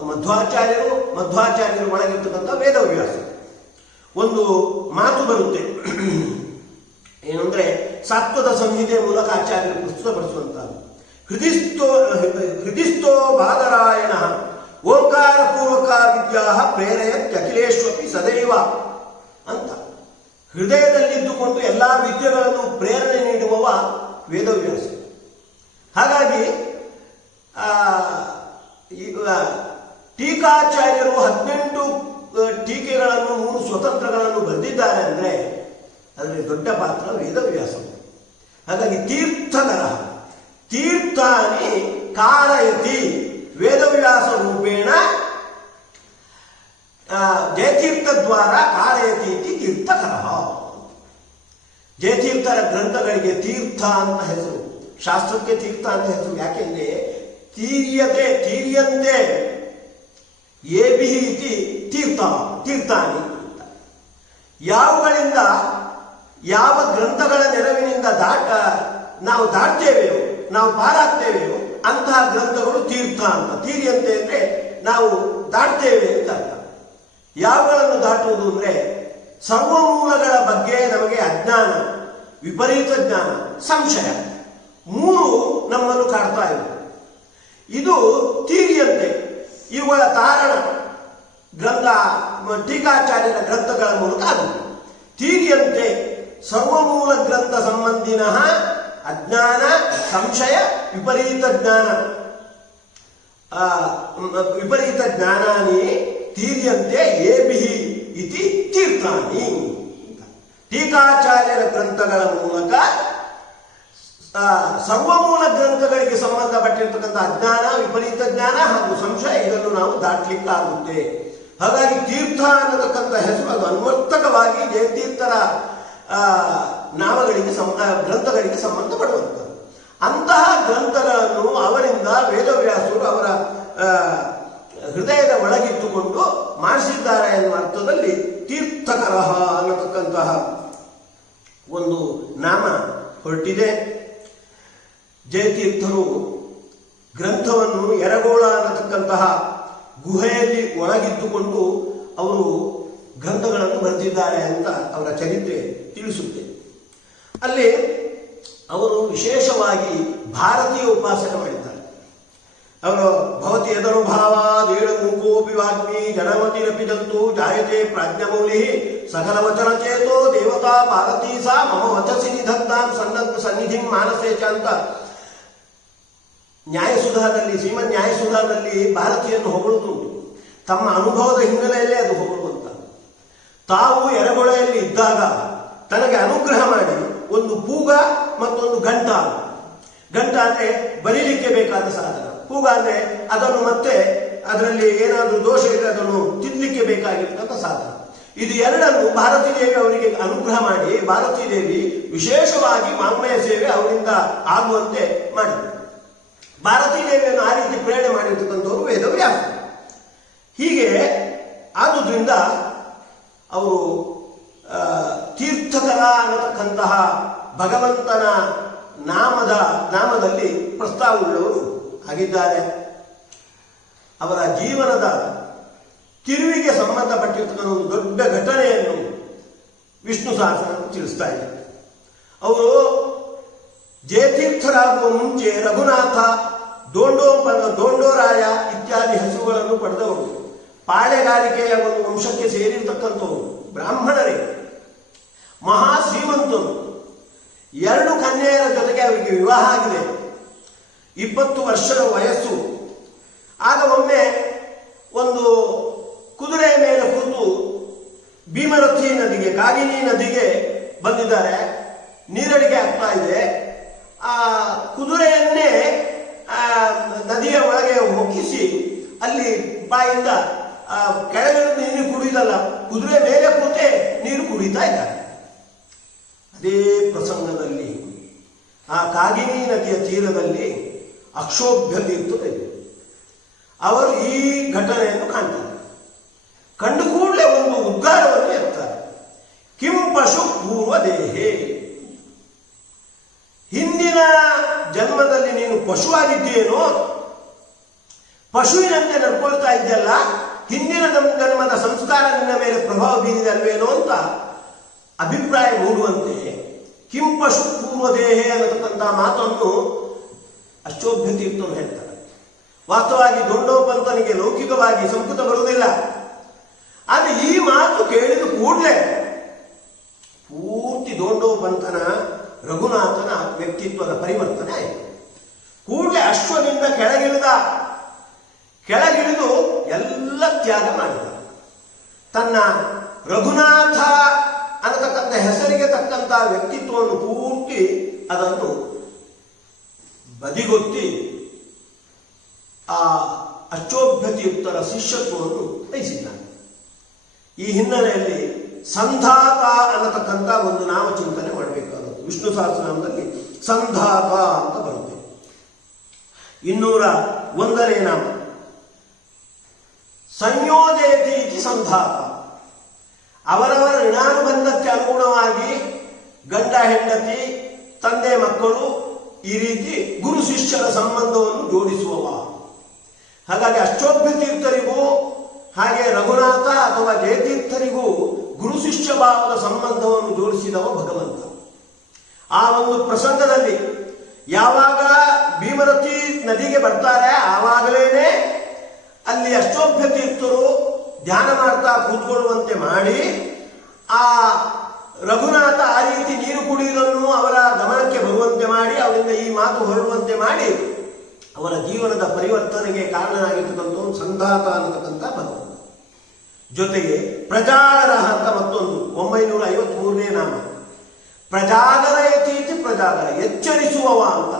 ಮಧ್ವಾಚಾರ್ಯರು ಒಳಗಿರ್ತಕ್ಕಂಥ ವೇದವ್ಯಾಸ. ಒಂದು ಮಾತು ಬರುತ್ತೆ, ಏನಂದ್ರೆ ಸಾತ್ವತ ಸಂಹಿತೆ ಮೂಲಕ ಆಚಾರ್ಯರು ಪ್ರಸ್ತುತಪಡಿಸುವಂತಹದ್ದು. ಹೃದಿಸ್ಥೋ ಬಾದರಾಯಣ ಓಂಕಾರ ಪೂರ್ವಕ ವಿದ್ಯಾ ಪ್ರೇರೆಯತ್ ಅಖಿಲೇಶ್ವಪಿ ಸದೈವ ಅಂತ. ಹೃದಯದಲ್ಲಿದ್ದುಕೊಂಡು ಎಲ್ಲಾ ವಿದ್ಯೆಗಳನ್ನು ಪ್ರೇರಣೆ ನೀಡುವವ ವೇದವ್ಯಾಸ. ಹಾಗಾಗಿ ಈಗ ಟೀಕಾಚಾರ್ಯರು 18 ಟೀಕೆಗಳನ್ನು 3 ಸ್ವತಂತ್ರಗಳನ್ನು ಬರೆದಿದ್ದಾರೆ ಅಂದ್ರೆ ಅದರಲ್ಲಿ ದೊಡ್ಡ ಪಾತ್ರ ವೇದವ್ಯಾಸ. ಹಾಗಾಗಿ ತೀರ್ಥಕರ ತೀರ್ಥಾನಿ ಕಾರಯತಿ ವೇದವ್ಯಾಸ ರೂಪೇಣ ಜಯತೀರ್ಥ ದ್ವಾರ ಕಾರಯತಿ ತೀರ್ಥಕರ. ಜಯತೀರ್ಥರ ಗ್ರಂಥಗಳಿಗೆ ತೀರ್ಥ ಅಂತ ಹೆಸರು, ಶಾಸ್ತ್ರಕ್ಕೆ ತೀರ್ಥ ಅಂತ ಹೆಸರು. ಯಾಕೆಂದ್ರೆ ತೀರ್ಯಂತೆ ಏಬಿಹಿ ಇತಿ ತೀರ್ಥಾನಿ. ಯಾವುಗಳಿಂದ ಯಾವ ಗ್ರಂಥಗಳ ನೆರವಿನಿಂದ ನಾವು ದಾಟ್ತೇವೆಯೋ, ನಾವು ಪಾರಾಗ್ತೇವೆಯೋ ಅಂತಹ ಗ್ರಂಥಗಳು ತೀರ್ಥ ಅಂತ. ತೀರ್ಯಂತೆ ಅಂದ್ರೆ ನಾವು ದಾಟ್ತೇವೆ ಅಂತ ಅರ್ಥ. ಯಾವುಗಳನ್ನು ದಾಟುವುದು ಅಂದ್ರೆ ಸರ್ವಮೂಲಗಳ ಬಗ್ಗೆ ನಮಗೆ ಅಜ್ಞಾನ, ವಿಪರೀತ ಜ್ಞಾನ, ಸಂಶಯ 3 ನಮ್ಮನ್ನು ಕಾಡ್ತಾ ಇವೆ. ಇದು ತೀರ್ಯಂತೆ. ಇವುಗಳ ತಾರಣ ಗ್ರಂಥ ಟೀಕಾಚಾರ್ಯರ ಗ್ರಂಥಗಳ ಮೂಲಕ ಅದು ತೀರ್ಯಂತೆ ಸರ್ವಮೂಲ ಗ್ರಂಥ ಸಂಬಂಧಿನ ಅಜ್ಞಾನ, ಸಂಶಯ, ವಿಪರೀತ ಜ್ಞಾನಾನಿ ತೀರ್ಯಂತೆ ಏಬಿಹಿ ಇತಿ ತೀರ್ಥಾನಿ. ಟೀಕಾಚಾರ್ಯರ ಗ್ರಂಥಗಳ ಮೂಲಕ ಸರ್ವಮೂಲ ಗ್ರಂಥಗಳಿಗೆ ಸಂಬಂಧಪಟ್ಟಿರ್ತಕ್ಕಂಥ ಅಜ್ಞಾನ, ವಿಪರೀತ ಜ್ಞಾನ ಹಾಗೂ ಸಂಶಯ ಇದನ್ನು ನಾವು ದಾಟ್ಲಿಕ್ಕಾಗುತ್ತೆ. ಹಾಗಾಗಿ ತೀರ್ಥ ಅನ್ನತಕ್ಕಂಥ ಹೆಸರು ಅದು ಅನ್ವರ್ಥಕವಾಗಿ ಜಯತೀರ್ಥರ ನಾಮಗಳಿಗೆ ಗ್ರಂಥಗಳಿಗೆ ಸಂಬಂಧಪಡುವಂಥದ್ದು. ಅಂತಹ ಗ್ರಂಥಗಳನ್ನು ಅವರಿಂದ ವೇದವ್ಯಾಸರು ಅವರ ಹೃದಯದ ಒಳಗಿಟ್ಟುಕೊಂಡು ಮಾಡಿಸಿದ್ದಾರೆ ಎನ್ನುವ ಅರ್ಥದಲ್ಲಿ ತೀರ್ಥಕರ ಅನ್ನತಕ್ಕಂತಹ ಒಂದು ನಾಮ ಹೊರಟಿದೆ. ಜಯತೀರ್ಥರು ಗ್ರಂಥವನ್ನು ಎರಗೋಳ ಅನ್ನತಕ್ಕಂತಹ ಗುಹೆಯಲ್ಲಿ ಒಳಗಿದ್ದುಕೊಂಡು ಅವರು ಗ್ರಂಥಗಳನ್ನು ಬರೆದಿದ್ದಾರೆ ಅಂತ ಅವರ ಚರಿತ್ರೆ ತಿಳಿಸುತ್ತೆ. ಅಲ್ಲಿ ಅವರು ವಿಶೇಷವಾಗಿ ಭಾರತೀಯ ಉಪಾಸನೆ ಮಾಡಿದ್ದಾರೆ. ಅವರು ಭವತಿ ಯದನುಭಾವಾದೇಳು ಮೂಕೋಪಿ ವಾಗ್ಮಿ ಜನಮತಿರಪಿ ಜಂತು ಜಾಯತೆ ಪ್ರಾಜ್ಞಮೌಲಿ ಸಕಲ ವಚನ ಚೇತೋ ದೇವತಾ ಭಾರತೀ ಸಾ ಮಮ ವಚಸಿ ನಿಧತ್ತಾಂ ಸನ್ನಿಧಿಂ ಮಾನಸೇ ಚ ಅಂತ ನ್ಯಾಯಸುಧಾದಲ್ಲಿ, ಶ್ರೀಮದ್ ನ್ಯಾಯಸುಧಾದಲ್ಲಿ ಭಾರತೀಯನ್ನು ಹೊಗಳುದುಂಟು. ತಮ್ಮ ಅನುಭವದ ಹಿನ್ನೆಲೆಯಲ್ಲೇ ಅದು ಹೊಗಳುವಂತ. ತಾವು ಎರಗೊಳೆಯಲ್ಲಿ ಇದ್ದಾಗ ತನಗೆ ಅನುಗ್ರಹ ಮಾಡಿ ಒಂದು ಪೂಗ ಮತ್ತೊಂದು ಗಂಟ ಅಂದ್ರೆ ಬರೀಲಿಕ್ಕೆ ಬೇಕಾದ ಸಾಧನ. ಪೂಗ ಅಂದ್ರೆ ಅದನ್ನು ಮತ್ತೆ ಅದರಲ್ಲಿ ಏನಾದರೂ ದೋಷ ಇದ್ರೆ ಅದನ್ನು ತಿದ್ದಲಿಕ್ಕೆ ಬೇಕಾಗಿರ್ತಕ್ಕಂಥ ಸಾಧನ. ಇದು ಎರಡನ್ನು ಭಾರತೀ ದೇವಿ ಅವರಿಗೆ ಅನುಗ್ರಹ ಮಾಡಿ ಭಾರತೀ ದೇವಿ ವಿಶೇಷವಾಗಿ ವಾಂಗ್ಮಯ ಸೇವೆ ಅವರಿಂದ ಆಗುವಂತೆ ಮಾಡಿದರು. ಭಾರತೀ ದೇವಿಯನ್ನು ಆ ರೀತಿ ಪ್ರೇರಣೆ ಮಾಡಿರ್ತಕ್ಕಂಥವರು ವೇದವ್ಯಾಸ. ಹೀಗೆ ಆದುದರಿಂದ ಅವರು ತೀರ್ಥಕರ ಅನ್ನತಕ್ಕಂತಹ ಭಗವಂತನ ನಾಮದಲ್ಲಿ ಪ್ರಸ್ತಾವವುಳ್ಳವರು ಆಗಿದ್ದಾರೆ. ಅವರ ಜೀವನದ ತಿರುವಿಗೆ ಸಂಬಂಧಪಟ್ಟಿರ್ತಕ್ಕಂಥ ಒಂದು ದೊಡ್ಡ ಘಟನೆಯನ್ನು ವಿಷ್ಣು ಸಹಸ್ರನಾಮ ತಿಳಿಸ್ತಾ ಇದೆ. ಅವರು ಜಯತೀರ್ಥರಾಗುವ ಮುಂಚೆ ರಘುನಾಥ, ದೋಂಡೋರಾಯ ಇತ್ಯಾದಿ ಹೆಸರುಗಳನ್ನು ಪಡೆದವರು. ಪಾಳೆಗಾರಿಕೆಯ ಒಂದು ವಂಶಕ್ಕೆ ಸೇರಿರ್ತಕ್ಕಂಥವರು, ಬ್ರಾಹ್ಮಣರೇ, ಮಹಾ ಶ್ರೀಮಂತರು. 2 ಕನ್ಯೆಯರ ಜೊತೆಗೆ ಅವರಿಗೆ ವಿವಾಹ ಆಗಿದೆ. 20 ವರ್ಷದ ವಯಸ್ಸು. ಆಗ ಒಮ್ಮೆ ಒಂದು ಕುದುರೆಯ ಮೇಲೆ ಕೂತು ಭೀಮರಥಿ ನದಿಗೆ, ಕಾಗಿನಿ ನದಿಗೆ ಬಂದಿದ್ದಾರೆ. ನೀರಡಿಗೆ ಆಗ್ತಾ ಇದೆ. ಆ ಕುದುರೆಯನ್ನೇ ನದಿಯ ಒಳಗೆ ಹೊಕ್ಕಿಸಿ ಅಲ್ಲಿ ಬಾಯಿಂದ ಕೆಳಗೆ ನೀರು ಕುಡಿದಲ್ಲ, ಕುದುರೆ ಮೇಲೆ ಕೂತೆ ನೀರು ಕುಡಿತಾ ಇದ್ದಾರೆ. ಅದೇ ಪ್ರಸಂಗದಲ್ಲಿ ಆ ಕಾಗಿನಿ ನದಿಯ ತೀರದಲ್ಲಿ ಅಕ್ಷೋಭ್ಯ ತೀರ್ಥರಿದೆ. ಅವರು ಈ ಘಟನೆಯನ್ನು ಕಾಣ್ತಾರೆ. ಕಂಡು ಕೂಡಲೇ ಒಂದು ಉದ್ಗಾರವನ್ನು ಎತ್ತಾರೆ. ಕಿಂ ಪಶು ಪೂರ್ವ ದೇಹೇ, ಹಿಂದಿನ ಜನ್ಮದಲ್ಲಿ ನೀನು ಪಶುವಾಗಿದ್ದೇನೋ, ಪಶುವಿನಂತೆ ನಡ್ಕೊಳ್ತಾ ಇದ್ದಲ್ಲ, ಹಿಂದಿನ ಜನ್ಮದ ಸಂಸ್ಕಾರ ನಿನ್ನ ಮೇಲೆ ಪ್ರಭಾವ ಬೀರಿದೆ ಅಲ್ವೇನೋ ಅಂತ ಅಭಿಪ್ರಾಯ ಮೂಡುವಂತೆ ಕಿಂ ಪಶು ಪೂರ್ವ ದೇಹೇ ಅನ್ನತಕ್ಕಂಥ ಮಾತನ್ನು ಅಷ್ಟೋಭ್ಯ ತೀರ್ಥರು ಹೇಳ್ತಾರೆ. ವಾಸ್ತವವಾಗಿ ದೊಂಡೋಪಂತನಿಗೆ ಲೌಕಿಕವಾಗಿ ಸಂಸ್ಕೃತ ಬರುವುದಿಲ್ಲ. ಆದರೆ ಈ ಮಾತು ಕೇಳಿದ ಕೂಡಲೇ ಪೂರ್ತಿ ದೊಂಡೋಪಂತನ, ರಘುನಾಥನ ವ್ಯಕ್ತಿತ್ವದ ಪರಿವರ್ತನೆ ಆಯಿತು. ಕೂಡಲೇ ಅಶ್ವದಿಂದ ಕೆಳಗಿಳಿದು ಎಲ್ಲ ತ್ಯಾಗ ಮಾಡಿದ. ತನ್ನ ರಘುನಾಥ ಅನ್ನತಕ್ಕಂಥ ಹೆಸರಿಗೆ ತಕ್ಕಂಥ ವ್ಯಕ್ತಿತ್ವವನ್ನು ಪೂರ್ತಿ ಅದನ್ನು ಬದಿಗೊತ್ತಿ ಆ ಅಷ್ಟೋಭ್ಯತಿಯುಕ್ತರ ಶಿಷ್ಯತ್ವವನ್ನು ವಹಿಸಿದ್ದಾನೆ. ಈ ಹಿನ್ನೆಲೆಯಲ್ಲಿ ಸಂಧಾತ ಅನ್ನತಕ್ಕಂಥ ಒಂದು ನಾಮಚಿಂತನೆ ಮಾಡಬೇಕಾದದ್ದು. ವಿಷ್ಣು ಸಹಸ್ರನಾಮದಲ್ಲಿ ಸಂಧಾತ ಅಂತ ಬರುತ್ತೆ. 201ನೇ ನಾಮ ಸಂಯೋಜಯತಿ ಇತಿ ಸಂಧಾತ. ಅವರವರ ಋಣಾನುಬಂಧಕ್ಕೆ ಅನುಗುಣವಾಗಿ ಗಂಡ ಹೆಂಡತಿ, ತಂದೆ ಮಕ್ಕಳು, ಈ ರೀತಿ ಗುರು ಶಿಷ್ಯರ ಸಂಬಂಧವನ್ನು ಜೋಡಿಸುವವ. ಹಾಗಾಗಿ ಅಷ್ಟೋಭ್ಯ ತೀರ್ಥರಿಗೂ ಹಾಗೆ ರಘುನಾಥ ಅಥವಾ ಜಯತೀರ್ಥರಿಗೂ ಗುರು ಶಿಷ್ಯ ಭಾವದ ಸಂಬಂಧವನ್ನು ಜೋಡಿಸಿದವ ಭಗವಂತ. ಆ ಒಂದು ಪ್ರಸಂಗದಲ್ಲಿ ಯಾವಾಗ ಭೀಮರಥಿ ನದಿಗೆ ಬರ್ತಾರೆ ಆವಾಗಲೇನೆ ಅಲ್ಲಿ ಅಷ್ಟೋಭ್ಯ ತೀರ್ಥರು ಧ್ಯಾನ ಮಾಡ್ತಾ ಕೂತ್ಕೊಳ್ಳುವಂತೆ ಮಾಡಿ, ಆ ರಘುನಾಥ ಆ ರೀತಿ ನೀರು ಕುಡಿಯುವುದನ್ನು ಅವರ ಗಮನಕ್ಕೆ ಬರುವಂತೆ ಮಾಡಿ, ಅವರಿಂದ ಈ ಮಾತು ಹೊರಡುವಂತೆ ಮಾಡಿ ಅವರ ಜೀವನದ ಪರಿವರ್ತನೆಗೆ ಕಾರಣನಾಗಿರ್ತಕ್ಕಂಥ ಸಂಧಾತ ಅನ್ನತಕ್ಕಂಥ ಭಗವಂತ. ಜೊತೆಗೆ ಪ್ರಜಾಗರ ಅಂತ ಮತ್ತೊಂದು 953ನೇ ನಾಮ ಪ್ರಜಾಗರಯತೀತಿ ಪ್ರಜಾಗರ, ಎಚ್ಚರಿಸುವವ ಅಂತ.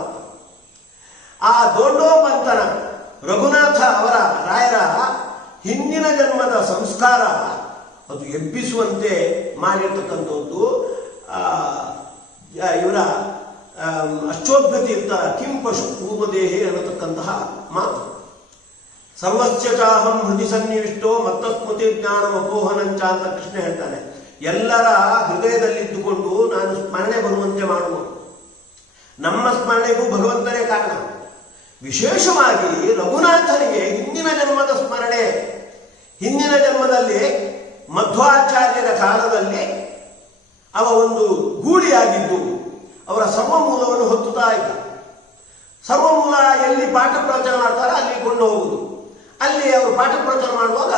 ಆ ದೊಂಡೋಪಂತನ ರಘುನಾಥ ಅವರ ರಾಯರ ಹಿಂದಿನ ಜನ್ಮದ ಸಂಸ್ಕಾರ ಅದು ಎಬ್ಬಿಸುವಂತೆ ಮಾಡಿರ್ತಕ್ಕಂಥದ್ದು ಇವರ ಅಷ್ಟೋಭ್ಯ ತೀರ್ಥರ ಕಿಂ ಪಶು ಪೂರ್ವದೇಹೇ ಅನ್ನತಕ್ಕಂತಹ ಮಾತು. ಸರ್ವಸ್ಯ ಚಾಹಂ ಹೃದಯ ಸನ್ನಿವಿಷ್ಟೋ ಮತ್ತ ಸ್ಮೃತಿ ಜ್ಞಾನ ಅಪೋಹನಂಚ ಅಂತ ಕೃಷ್ಣ ಹೇಳ್ತಾನೆ. ಎಲ್ಲರ ಹೃದಯದಲ್ಲಿದ್ದುಕೊಂಡು ನಾನು ಸ್ಮರಣೆ ಬರುವಂತೆ ಮಾಡುವ. ನಮ್ಮ ಸ್ಮರಣೆಗೂ ಭಗವಂತನೇ ಕಾರಣ. ವಿಶೇಷವಾಗಿ ರಘುನಾಥನಿಗೆ ಹಿಂದಿನ ಜನ್ಮದ ಸ್ಮರಣೆ. ಹಿಂದಿನ ಜನ್ಮದಲ್ಲಿ ಮಧ್ವಾಚಾರ್ಯರ ಕಾಲದಲ್ಲಿ ಅವ ಒಂದು ಗೂಳಿಯಾಗಿದ್ದು ಅವರ ಸರ್ವಮೂಲವನ್ನು ಹೊತ್ತುತ್ತಾ ಇದ್ದ. ಸರ್ವಮೂಲ ಎಲ್ಲಿ ಪಾಠ ಪ್ರವಚನ ಮಾಡ್ತಾರೋ ಅಲ್ಲಿ ಕೊಂಡು ಹೋಗುವುದು. ಅಲ್ಲಿ ಅವರು ಪಾಠ ಪ್ರವಚನ ಮಾಡುವಾಗ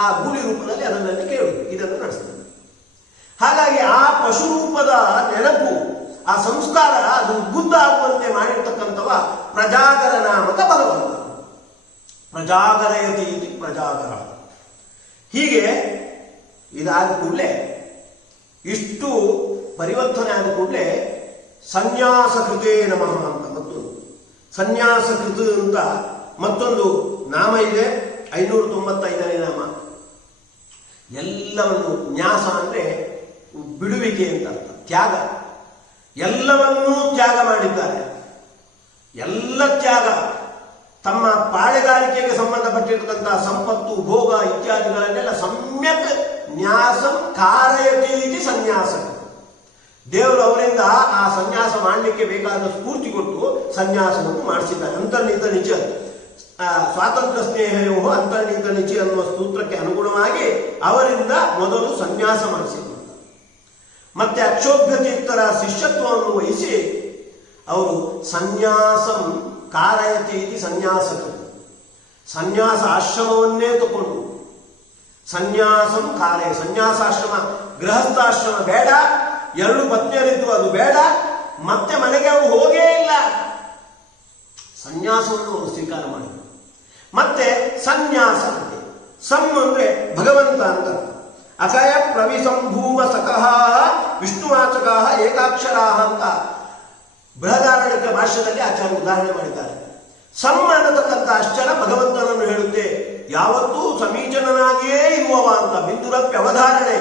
ಆ ಗೂಳಿ ರೂಪದಲ್ಲಿ ಅದನ್ನೆಲ್ಲ ಕೇಳುವುದು, ಇದನ್ನು ನಡೆಸ್ತಾರೆ. ಹಾಗಾಗಿ ಆ ಪಶು ರೂಪದ ನೆನಪು, ಆ ಸಂಸ್ಕಾರ ಅದು ಉದ್ಬುದ್ಧ ಆಗುವಂತೆ ಮಾಡಿರ್ತಕ್ಕಂಥವ ಪ್ರಜಾಗರ ನಾಮಕ ಭಗವಂತ. ಪ್ರಜಾಗರಯತಿ ಇತಿ ಪ್ರಜಾಗರ. ಹೀಗೆ ಇದಾದ ಕೂಡಲೇ, ಇಷ್ಟು ಪರಿವರ್ತನೆ ಆದ ಕೂಡಲೇ ಸನ್ಯಾಸ ಕೃತೇ ನಮಃ ಅಂತ ಮತ್ತೊಂದು, ಸನ್ಯಾಸ ಕೃತ ಅಂತ ಮತ್ತೊಂದು ನಾಮ ಇದೆ. 595ನೇ ನಾಮ. ಎಲ್ಲವನ್ನು, ನ್ಯಾಸ ಅಂದ್ರೆ ಬಿಡುವಿಕೆ ಅಂತ ಅರ್ಥ, ತ್ಯಾಗ. ಎಲ್ಲವನ್ನೂ ತ್ಯಾಗ ಮಾಡಿದ್ದಾರೆ. ಎಲ್ಲ ತ್ಯಾಗ. ತಮ್ಮ ಪಾಳೆಗಾರಿಕೆಗೆ ಸಂಬಂಧಪಟ್ಟಿರತಕ್ಕಂತಹ ಸಂಪತ್ತು, ಭೋಗ ಇತ್ಯಾದಿಗಳನ್ನೆಲ್ಲ ಸಮ್ಯಕ್ ನ್ಯಾಸಂ ಕಾರಯತಿ ಸನ್ಯಾಸ. ದೇವರು ಅವರಿಂದ ಆ ಸನ್ಯಾಸ ಮಾಡಲಿಕ್ಕೆ ಬೇಕಾದ ಸ್ಫೂರ್ತಿ ಕೊಟ್ಟು ಸನ್ಯಾಸವನ್ನು ಮಾಡಿಸಿದ್ದಾರೆ. ಅಂತರ್ನಿಹಿತ ನಿಜ ಸ್ವಾತಂತ್ರ್ಯ ಸ್ನೇಹಯೋ ಅಂತರ್ನಿಹಿತ ನಿಜ ಅನ್ನುವ ಸೂತ್ರಕ್ಕೆ ಅನುಗುಣವಾಗಿ ಅವರಿಂದ ಮೊದಲು ಸನ್ಯಾಸ ಮಾಡಿಸಿದ್ದಾರೆ. ಮತ್ತೆ ಅಕ್ಷೋಭ್ಯ ತೀರ್ಥರ ಶಿಷ್ಯತ್ವವನ್ನು ವಹಿಸಿ ಅವರು ಸನ್ಯಾಸಂ ಕಾರಯತಿ ಇತಿ ಸನ್ಯಾಸಕರು. ಸನ್ಯಾಸ ಆಶ್ರಮವನ್ನೇ ತಗೊಂಡು ಸನ್ಯಾಸಂ ಕಾರ್ಯ, ಸನ್ಯಾಸಾಶ್ರಮ ಗೃಹಸ್ಥಾಶ್ರಮ ಬೇಡ, 2 ಪತ್ನಿಯರಿದ್ರು ಅದು ಬೇಡ, ಮತ್ತೆ ಮನೆಗೆ ಅವರು ಹೋಗೇ ಇಲ್ಲ, ಸನ್ಯಾಸವನ್ನು ಅವರು ಸ್ವೀಕಾರ ಮಾಡಿದರು. ಮತ್ತೆ ಸನ್ಯಾಸ ಅಂತೆ, ಸಂ ಅಂದ್ರೆ ಭಗವಂತ ಅಂತ, ಅಕಯ ಪ್ರವಿಸಂಭೂಮ ಸಕಃ ವಿಷ್ಣುವಾಚಕ ಏಕಾಕ್ಷರಾಹ ಅಂತ ಬೃಹದಾರಣ್ಯಕ ಭಾಷ್ಯದಲ್ಲಿ ಆಚಾರ್ಯ ಉದಾಹರಣೆ ಮಾಡಿದ್ದಾರೆ. ಸಂ ಅನ್ನತಕ್ಕಂಥ ಅಕ್ಷರ ಭಗವಂತನನ್ನು ಹೇಳುತ್ತೆ, ಯಾವತ್ತೂ ಸಮೀಚನನಾಗಿಯೇ ಇರುವವ ಅಂತ, ಬಿಂದುರಪ್ಯವಧಾರಣೆ,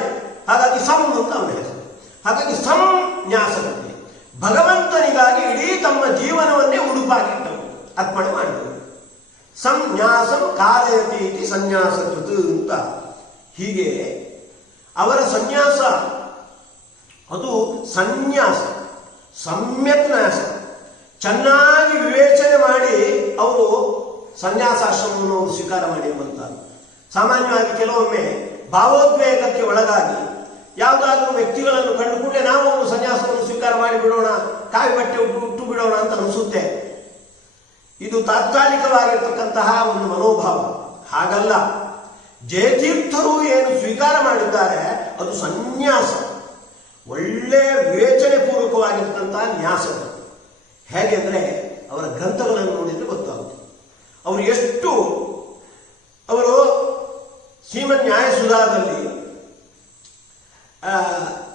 ಹಾಗಾಗಿ ಸಂ ಅಂತ ಅವನ ಹೆಸರು. ಹಾಗಾಗಿ ಸಂನ್ಯಾಸಕ್ಕೆ ಭಗವಂತನಿಗಾಗಿ ಇಡೀ ತಮ್ಮ ಜೀವನವನ್ನೇ ಉಡುಪಾಗಿಟ್ಟರು, ಅರ್ಪಣೆ ಮಾಡಿದರು. ಸಂನ್ಯಾಸಂ ಕಾರಯತಿ ಇತಿ ಸನ್ಯಾಸಕೃತ್ ಅಂತ. ಹೀಗೆ ಅವರ ಸನ್ಯಾಸ ಅದು ಸನ್ಯಾಸ, ಸಮ್ಯಕ್ ನ್ಯಾಸ, ಚೆನ್ನಾಗಿ ವಿವೇಚನೆ ಮಾಡಿ ಅವರು ಸನ್ಯಾಸಾಶ್ರಮವನ್ನು ಅವರು ಸ್ವೀಕಾರ ಮಾಡಿರುವಂತಹ. ಸಾಮಾನ್ಯವಾಗಿ ಕೆಲವೊಮ್ಮೆ ಭಾವೋದ್ವೇಗಕ್ಕೆ ಒಳಗಾಗಿ ಯಾವುದಾದ್ರೂ ವ್ಯಕ್ತಿಗಳನ್ನು ಕಂಡು ಕೂಡಲೇ ನಾವು ಅವರು ಸನ್ಯಾಸವನ್ನು ಸ್ವೀಕಾರ ಮಾಡಿಬಿಡೋಣ, ಕಾವಿ ಬಟ್ಟೆ ಉಟ್ಟು ಬಿಡೋಣ ಅಂತ ಅನಿಸುತ್ತೆ. ಇದು ತಾತ್ಕಾಲಿಕವಾಗಿರ್ತಕ್ಕಂತಹ ಒಂದು ಮನೋಭಾವ. ಹಾಗಲ್ಲ, ಜಯತೀರ್ಥರು ಏನು ಸ್ವೀಕಾರ ಮಾಡಿದ್ದಾರೆ ಅದು ಸನ್ಯಾಸ, ಒಳ್ಳೆಯ ವಿವೇಚನೆ ಪೂರ್ವಕವಾಗಿರ್ತಕ್ಕಂತಹ ನ್ಯಾಸ. ಹೇಗೆ ಅಂದರೆ ಅವರ ಗ್ರಂಥಗಳನ್ನು ನೋಡಿದರೆ ಗೊತ್ತಾಗುತ್ತೆ ಅವರು ಶ್ರೀಮನ್ ನ್ಯಾಯಸುಧಾದಲ್ಲಿ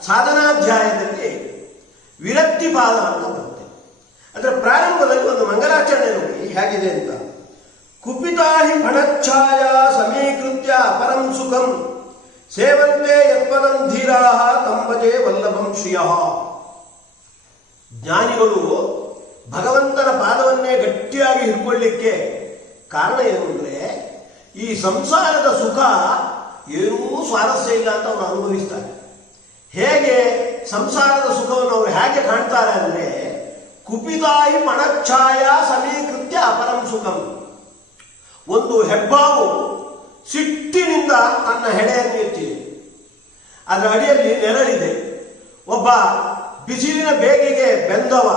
ಸಾಧನಾಧ್ಯಾಯದಲ್ಲಿ ವಿರಕ್ತಿಪಾದ ಅಂತ ಬರುತ್ತೆ. ಅದರ ಪ್ರಾರಂಭದಲ್ಲಿ ಒಂದು ಮಂಗಲಾಚರಣೆ ನೋಡಿ ಹೇಗಿದೆ ಅಂತ. ಕುಪಿತಾಹಿ ಫಣಚ್ಛಾಯ ಸಮೀಕೃತ್ಯ ಅಪರಂ ಸುಖಂ ಸೇವಂತೆ ಯತ್ಪದಂ ಧೀರಾಹ ತಂಬಜೆ ವಲ್ಲಭಂ ಶ್ರಿಯಃ. ಜ್ಞಾನಿಗಳು ಭಗವಂತನ ಪಾದವನ್ನೇ ಗಟ್ಟಿಯಾಗಿ ಹಿಡ್ಕೊಳ್ಳಿಕ್ಕೆ ಕಾರಣ ಏನು ಅಂದರೆ, ಈ ಸಂಸಾರದ ಸುಖ ಏನೂ ಸ್ವಾರಸ್ಯ ಇಲ್ಲ ಅಂತ ಅವರು ಅನುಭವಿಸ್ತಾರೆ. ಹೇಗೆ ಸಂಸಾರದ ಸುಖವನ್ನು ಅವರು ಹೇಗೆ ಕಾಣ್ತಾರೆ ಅಂದರೆ, ಕುಪಿತಾಯಿ ಮಣಚ್ಛಾಯ ಸಮೀಕೃತ್ಯ ಅಪರಂ ಸುಖಂ. ಒಂದು ಹೆಬ್ಬಾವು ಸಿಟ್ಟಿನಿಂದ ತನ್ನ ಹೆಡೆಯನ್ನು ಎತ್ತಿದೆ, ಅದರ ಅಡಿಯಲ್ಲಿ ನೆರಳಿದೆ. ಒಬ್ಬ ಬಿಸಿಲಿನ ಬೇಗೆಗೆ ಬೆಂದವ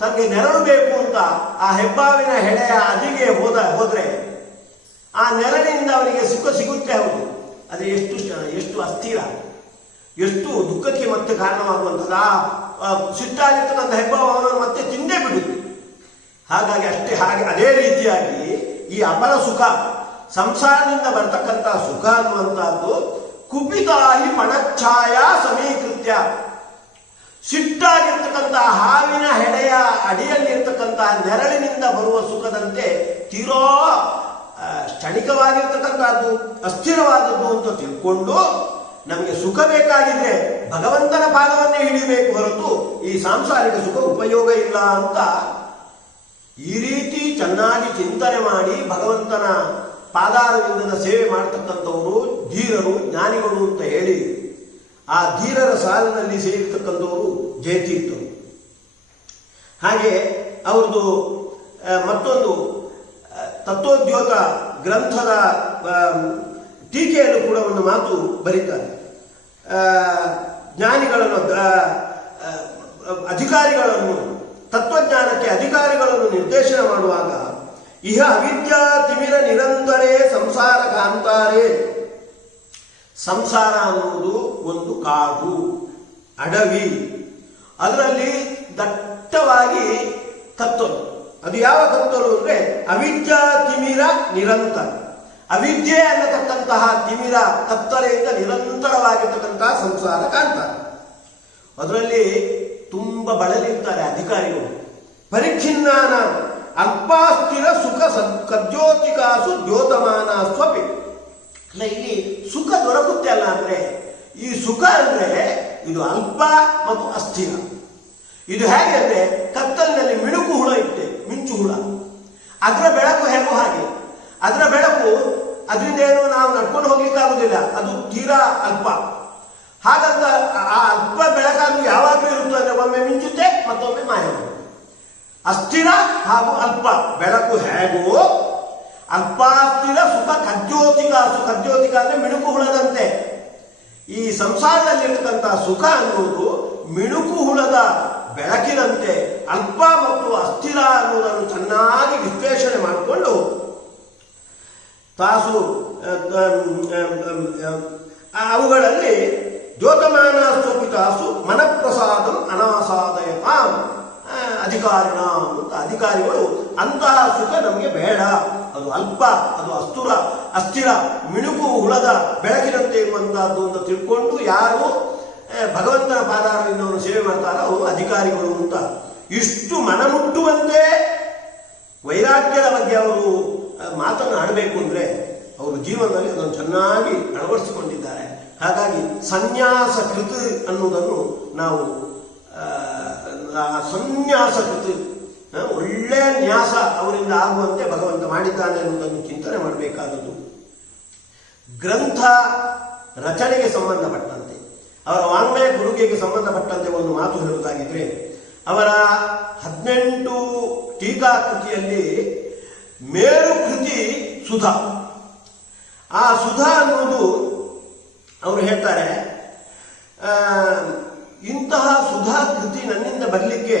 ತನಗೆ ನೆರಳು ಬೇಕು ಅಂತ ಆ ಹೆಬ್ಬಾವಿನ ಹೆಡೆಯ ಅದಿಗೆ ಹೋದ್ರೆ ಆ ನೆರಳಿನಿಂದ ಅವನಿಗೆ ಸಿಗುತ್ತೆ. ಹೌದು, ಅದು ಎಷ್ಟು ಅಸ್ಥಿರ, ಎಷ್ಟು ದುಃಖಕ್ಕೆ ಮತ್ತೆ ಕಾರಣವಾಗುವಂಥದ್ದು. ಆ ಸಿಟ್ಟಾಗಿರ್ತಕ್ಕಂಥ ಹೆಬ್ಬಾವು ಅವನನ್ನು ಮತ್ತೆ ತಿಂದೇ ಬಿಡುತ್ತೆ. ಹಾಗಾಗಿ ಅದೇ ರೀತಿಯಾಗಿ ಈ ಅಪರ ಸುಖ, ಸಂಸಾರದಿಂದ ಬರ್ತಕ್ಕಂಥ ಸುಖ ಅನ್ನುವಂಥದ್ದು ಕುಪಿತಾಹಿ ಮಣಚ್ಛಾಯ ಸಮೀಕೃತ್ಯ, ಸಿಟ್ಟಾಗಿರ್ತಕ್ಕಂತಹ ಹಾವಿನ ಹೆಡೆಯ ಅಡಿಯಲ್ಲಿರ್ತಕ್ಕಂತಹ ನೆರಳಿನಿಂದ ಬರುವ ಸುಖದಂತೆ ತೀರಾ ಕ್ಷಣಿಕವಾಗಿರ್ತಕ್ಕಂಥದ್ದು, ಅಸ್ಥಿರವಾದದ್ದು ಅಂತ ತಿಳ್ಕೊಂಡು ನಮಗೆ ಸುಖ ಬೇಕಾಗಿದ್ರೆ ಭಗವಂತನ ಪಾದವನ್ನೇ ಹಿಡಿಬೇಕು ಹೊರತು ಈ ಸಾಂಸಾರಿಕ ಸುಖ ಉಪಯೋಗ ಇಲ್ಲ ಅಂತ ಈ ರೀತಿ ಚೆನ್ನಾಗಿ ಚಿಂತನೆ ಮಾಡಿ ಭಗವಂತನ ಪಾದಾರವಿಂದದ ಸೇವೆ ಮಾಡ್ತಕ್ಕಂಥವರು ಧೀರರು, ಜ್ಞಾನಿಗಳು ಅಂತ ಹೇಳಿ ಆ ಧೀರರ ಸಾಲಿನಲ್ಲಿ ಸೇರಿರ್ತಕ್ಕಂಥವರು ಜಯತೀರ್ಥರು. ಹಾಗೆ ಅವ್ರದ್ದು ಮತ್ತೊಂದು ತತ್ವೋದ್ಯೋತ ಗ್ರಂಥದ ಟೀಕೆಯಲ್ಲೂ ಕೂಡ ಒಂದು ಮಾತು ಬರೀತಾರೆ. ಜ್ಞಾನಿಗಳನ್ನು, ಅಧಿಕಾರಿಗಳನ್ನು, ತತ್ವಜ್ಞಾನಕ್ಕೆ ಅಧಿಕಾರಿಗಳನ್ನು ನಿರ್ದೇಶನ ಮಾಡುವಾಗ ಇಹ ಅವಿದ್ಯಾ ತಿಮಿರ ನಿರಂತರೇ ಸಂಸಾರ ಕಾಂತಾರೆ. ಸಂಸಾರ ಅನ್ನುವುದು ಒಂದು ಕಾಡು, ಅಡವಿ, ಅದರಲ್ಲಿ ದಟ್ಟವಾಗಿ ಕತ್ತಲು. ಅದು ಯಾವ ಕತ್ತಲು ಅಂದ್ರೆ ಅವಿದ್ಯಾ ತಿಮಿರ ನಿರಂತರ. ಅವಿದ್ಯೆ ಅನ್ನತಕ್ಕಂತಹ ತಿಮಿರ ಕತ್ತಲೆಯಿಂದ ನಿರಂತರವಾಗಿರ್ತಕ್ಕಂತಹ ಸಂಸಾರ ಕಾಂತಾರೆ. ಅದರಲ್ಲಿ ತುಂಬ ಬಳಲಿರ್ತಾರೆ ಅಧಿಕಾರಿಗಳು. ಪರಿಚ್ಛಿನ್ನಾನ ಅಲ್ಪಾಸ್ಥಿರ ಸುಖ ಕದ್ಯೋತಿಕಾಸು ದ್ಯೋತಮಾನ ಸ್ವಪಿ. ಅಲ್ಲ, ಇಲ್ಲಿ ಸುಖ ದೊರಕುತ್ತೆ ಅಲ್ಲ ಅಂದ್ರೆ, ಈ ಸುಖ ಅಂದ್ರೆ ಇದು ಅಲ್ಪ ಮತ್ತು ಅಸ್ಥಿರ. ಇದು ಹೇಗೆ ಅಂದ್ರೆ ಕತ್ತಲಿನಲ್ಲಿ ಮಿಣುಕು ಹುಳ ಇರುತ್ತೆ, ಮಿಂಚು ಹುಳ, ಅದರ ಬೆಳಕು ಹೇಗೋ ಹಾಗೆ. ಅದರ ಬೆಳಕು ಅದರಿಂದ ಏನು ನಾವು ನಡ್ಕೊಂಡು ಹೋಗ್ಲಿಕ್ಕಾಗುದಿಲ್ಲ, ಅದು ತೀರಾ ಅಲ್ಪ. ಹಾಗಂತ ಆ ಅಲ್ಪ ಬೆಳಕಾದ್ರೂ ಯಾವಾಗಲೂ ಇರುತ್ತೆ ಅಂದ್ರೆ ಒಮ್ಮೆ ಮಿಂಚುತ್ತೆ, ಮತ್ತೊಮ್ಮೆ ಮಾಯವಾಗುತ್ತೆ. ಅಸ್ಥಿರ ಹಾಗೂ ಅಲ್ಪ ಬೆಳಕು ಹೇಗೋ ಅಲ್ಪಾಸ್ಥಿರ ಸುಖ ಕಜ್ಯೋತಿಕಾಸು. ಕಜ್ಯೋತಿಕ ಅಂದ್ರೆ ಮಿಣುಕು ಹುಳದಂತೆ. ಈ ಸಂಸಾರದಲ್ಲಿರ್ತಕ್ಕಂತಹ ಸುಖ ಅನ್ನುವುದು ಮಿಣುಕು ಹುಳದ ಬೆಳಕಿನಂತೆ ಅಲ್ಪ ಮತ್ತು ಅಸ್ಥಿರ ಅನ್ನುವುದನ್ನು ಚೆನ್ನಾಗಿ ವಿಶ್ಲೇಷಣೆ ಮಾಡಿಕೊಂಡು ತಾಸು ಅವುಗಳಲ್ಲಿ ದ್ಯೋತಮಾನ ಸ್ವಪಿತಾಸು ಮನಪ್ರಸಾದಂ ಅನಾಸಾದಯತ ಅಧಿಕಾರಿಣ ಅಂತ ಅಧಿಕಾರಿಗಳು ಅಂತಹ ಸುಖ ನಮಗೆ ಬೇಡ, ಅದು ಅಲ್ಪ, ಅದು ಅಸ್ಥಿರ ಮಿಣುಕು ಹುಳದ ಬೆಳಕಿನಂತೆ ಇರುವಂತಹದ್ದು ಅಂತ ತಿಳ್ಕೊಂಡು ಯಾರು ಭಗವಂತನ ಪಾದಾರವಿಂದವನ್ನು ಸೇವೆ ಮಾಡ್ತಾರೋ ಅವರು ಅಧಿಕಾರಿಗಳು ಅಂತ ಇಷ್ಟು ಮನಮುಟ್ಟುವಂತೆ ವೈರಾಗ್ಯದ ಬಗ್ಗೆ ಅವರು ಮಾತನ್ನು ಆಡಬೇಕು ಅಂದರೆ ಅವರು ಜೀವನದಲ್ಲಿ ಅದನ್ನು ಚೆನ್ನಾಗಿ ಅಳವಡಿಸಿಕೊಂಡಿದ್ದಾರೆ. ಹಾಗಾಗಿ ಸನ್ಯಾಸ ಕೃತ ಅನ್ನುವುದನ್ನು ನಾವು ಸನ್ಯಾಸ ಕೃತ ಒಳ್ಳೆಯ ನ್ಯಾಸ ಅವರಿಂದ ಆಗುವಂತೆ ಭಗವಂತ ಮಾಡಿದ್ದಾನೆ ಅನ್ನುವುದನ್ನು ಚಿಂತನೆ ಮಾಡಬೇಕಾದದ್ದು. ಗ್ರಂಥ ರಚನೆಗೆ ಸಂಬಂಧಪಟ್ಟಂತೆ ಅವರ ವಾಂಗ್ಮಯ ಕೊಡುಗೆಗೆ ಸಂಬಂಧಪಟ್ಟಂತೆ ಒಂದು ಮಾತು ಹೇಳುವುದಾಗಿದ್ರೆ ಅವರ 18 ಟೀಕಾಕೃತಿಯಲ್ಲಿ ಮೇರು ಕೃತಿ ಸುಧಾ. ಆ ಸುಧಾ ಅನ್ನುವುದು ಅವರು ಹೇಳ್ತಾರೆ, ಇಂತಹ ಸುಧಾ ಕೃತಿ ನನ್ನಿಂದ ಬರಲಿಕ್ಕೆ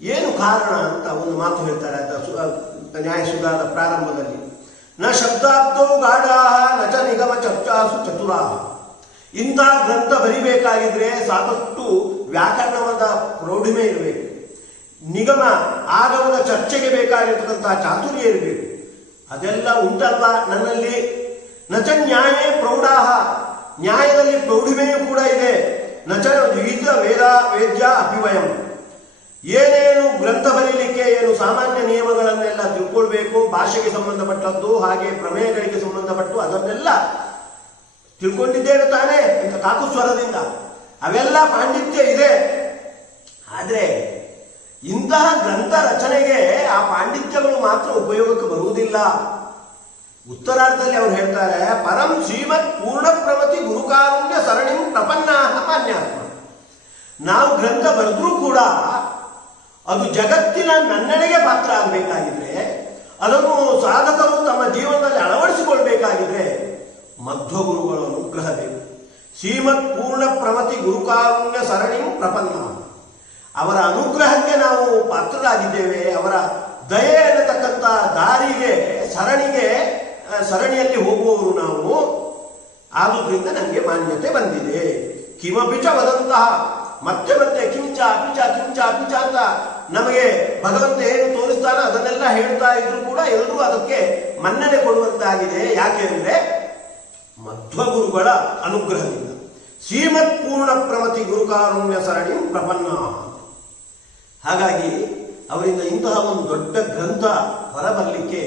ಏನು ಕಾರಣ ಅಂತ ಒಂದು ಮಾತು ಹೇಳ್ತಾರೆ ನ್ಯಾಯಸುಧಾದ ಪ್ರಾರಂಭದಲ್ಲಿ. ನ ಶಬ್ದಾಬ್ದೋ ಗಾಢಾಹ ನಚ ನಿಗಮ ಚರ್ಚಾಸು ಚತುರಾಹ. ಇಂತಹ ಗ್ರಂಥ ಬರಿಬೇಕಾಗಿದ್ರೆ ಸಾಕಷ್ಟು ವ್ಯಾಕರಣದ ಪ್ರೌಢಿಮೆ ಇರಬೇಕು, ನಿಗಮ ಆಗಮದ ಚರ್ಚೆಗೆ ಬೇಕಾಗಿರ್ತಕ್ಕಂತಹ ಚಾತುರ್ಯ ಇರಬೇಕು. ಅದೆಲ್ಲ ಉಂಟಲ್ಲ ನನ್ನಲ್ಲಿ. ನಚ ನ್ಯಾಯೇ ಪ್ರೌಢಾಹ, ನ್ಯಾಯದಲ್ಲಿ ಪ್ರೌಢಿಮೆಯೂ ಕೂಡ ಇದೆ. ನಚ ವಿವಿಧ ವೇದ್ಯ ಅಪಿವಯಂ, ಏನೇನು ಗ್ರಂಥ ಬರೀಲಿಕ್ಕೆ ಏನು ಸಾಮಾನ್ಯ ನಿಯಮಗಳನ್ನೆಲ್ಲ ತಿಳ್ಕೊಳ್ಬೇಕು, ಭಾಷೆಗೆ ಸಂಬಂಧಪಟ್ಟದ್ದು ಹಾಗೆ ಪ್ರಮೇಯಗಳಿಗೆ ಸಂಬಂಧಪಟ್ಟು ಅದನ್ನೆಲ್ಲ ತಿಳ್ಕೊಂಡಿದ್ದೇವೆ ತಾನೇ ಅಂತ ಕಾಕುಸ್ವರದಿಂದ. ಅವೆಲ್ಲ ಪಾಂಡಿತ್ಯ ಇದೆ. ಆದರೆ ಇಂತಹ ಗ್ರಂಥ ರಚನೆಗೆ ಆ ಪಾಂಡಿತ್ಯಗಳು ಮಾತ್ರ ಉಪಯೋಗಕ್ಕೆ ಬರುವುದಿಲ್ಲ. ಉತ್ತರಾರ್ಧದಲ್ಲಿ ಅವರು ಹೇಳ್ತಾರೆ, ಪರಂ ಶ್ರೀಮತ್ ಪೂರ್ಣ ಪ್ರಮತಿ ಗುರುಕಾರುಣ್ಯ ಸರಣಿಂ ಪ್ರಪನ್ನಾಹ ಮಾನ್ಯಾತ್ಮ. ನಾವು ಗ್ರಂಥ ಬರೆದ್ರೂ ಕೂಡ ಅದು ಜಗತ್ತಿನ ಮನ್ನಣೆಗೆ ಪಾತ್ರ ಆಗಬೇಕಾಗಿದ್ರೆ, ಅದನ್ನು ಸಾಧಕರು ತಮ್ಮ ಜೀವನದಲ್ಲಿ ಅಳವಡಿಸಿಕೊಳ್ಬೇಕಾಗಿದ್ರೆ ಮಧ್ವಗುರುಗಳ ಅನುಗ್ರಹ ಬೇಕು. ಶ್ರೀಮತ್ ಪೂರ್ಣ ಪ್ರಮತಿ ಗುರುಕಾರುಣ್ಯ ಸರಣಿಂ ಪ್ರಪನ್ನ, ಅವರ ಅನುಗ್ರಹಕ್ಕೆ ನಾವು ಪಾತ್ರರಾಗಿದ್ದೇವೆ. ಅವರ ದಯೆ ಅನ್ನತಕ್ಕಂಥ ದಾರಿಗೆ ಸರಣಿಯಲ್ಲಿ ಹೋಗುವವರು ನಾವು. ಆದುದರಿಂದ ನನಗೆ ಮಾನ್ಯತೆ ಬಂದಿದೆ. ಕಿಮಪಿಚ ವದಂತಹ, ಮತ್ತೆ ಮತ್ತೆ ಕಿಂಚ ಅಪಿಚ ಕಿಂಚ ಅಪಿಚ ಅಂತ ನಮಗೆ ಭಗವಂತ ಏನು ತೋರಿಸ್ತಾನೋ ಅದನ್ನೆಲ್ಲ ಹೇಳ್ತಾ ಇದ್ರು ಕೂಡ ಎಲ್ಲರೂ ಅದಕ್ಕೆ ಮನ್ನಣೆ ಕೊಡುವಂತಾಗಿದೆ. ಯಾಕೆ ಅಂದರೆ ಮಧ್ವಗುರುಗಳ ಅನುಗ್ರಹದಿಂದ. ಶ್ರೀಮತ್ ಪೂರ್ಣ ಪ್ರಮತಿ ಗುರುಕಾರುಣ್ಯ ಸರಣಿ ಪ್ರಪನ್ನ. ಹಾಗಾಗಿ ಅವರಿಂದ ಇಂತಹ ಒಂದು ದೊಡ್ಡ ಗ್ರಂಥ ಹೊರಬರಲಿಕ್ಕೆ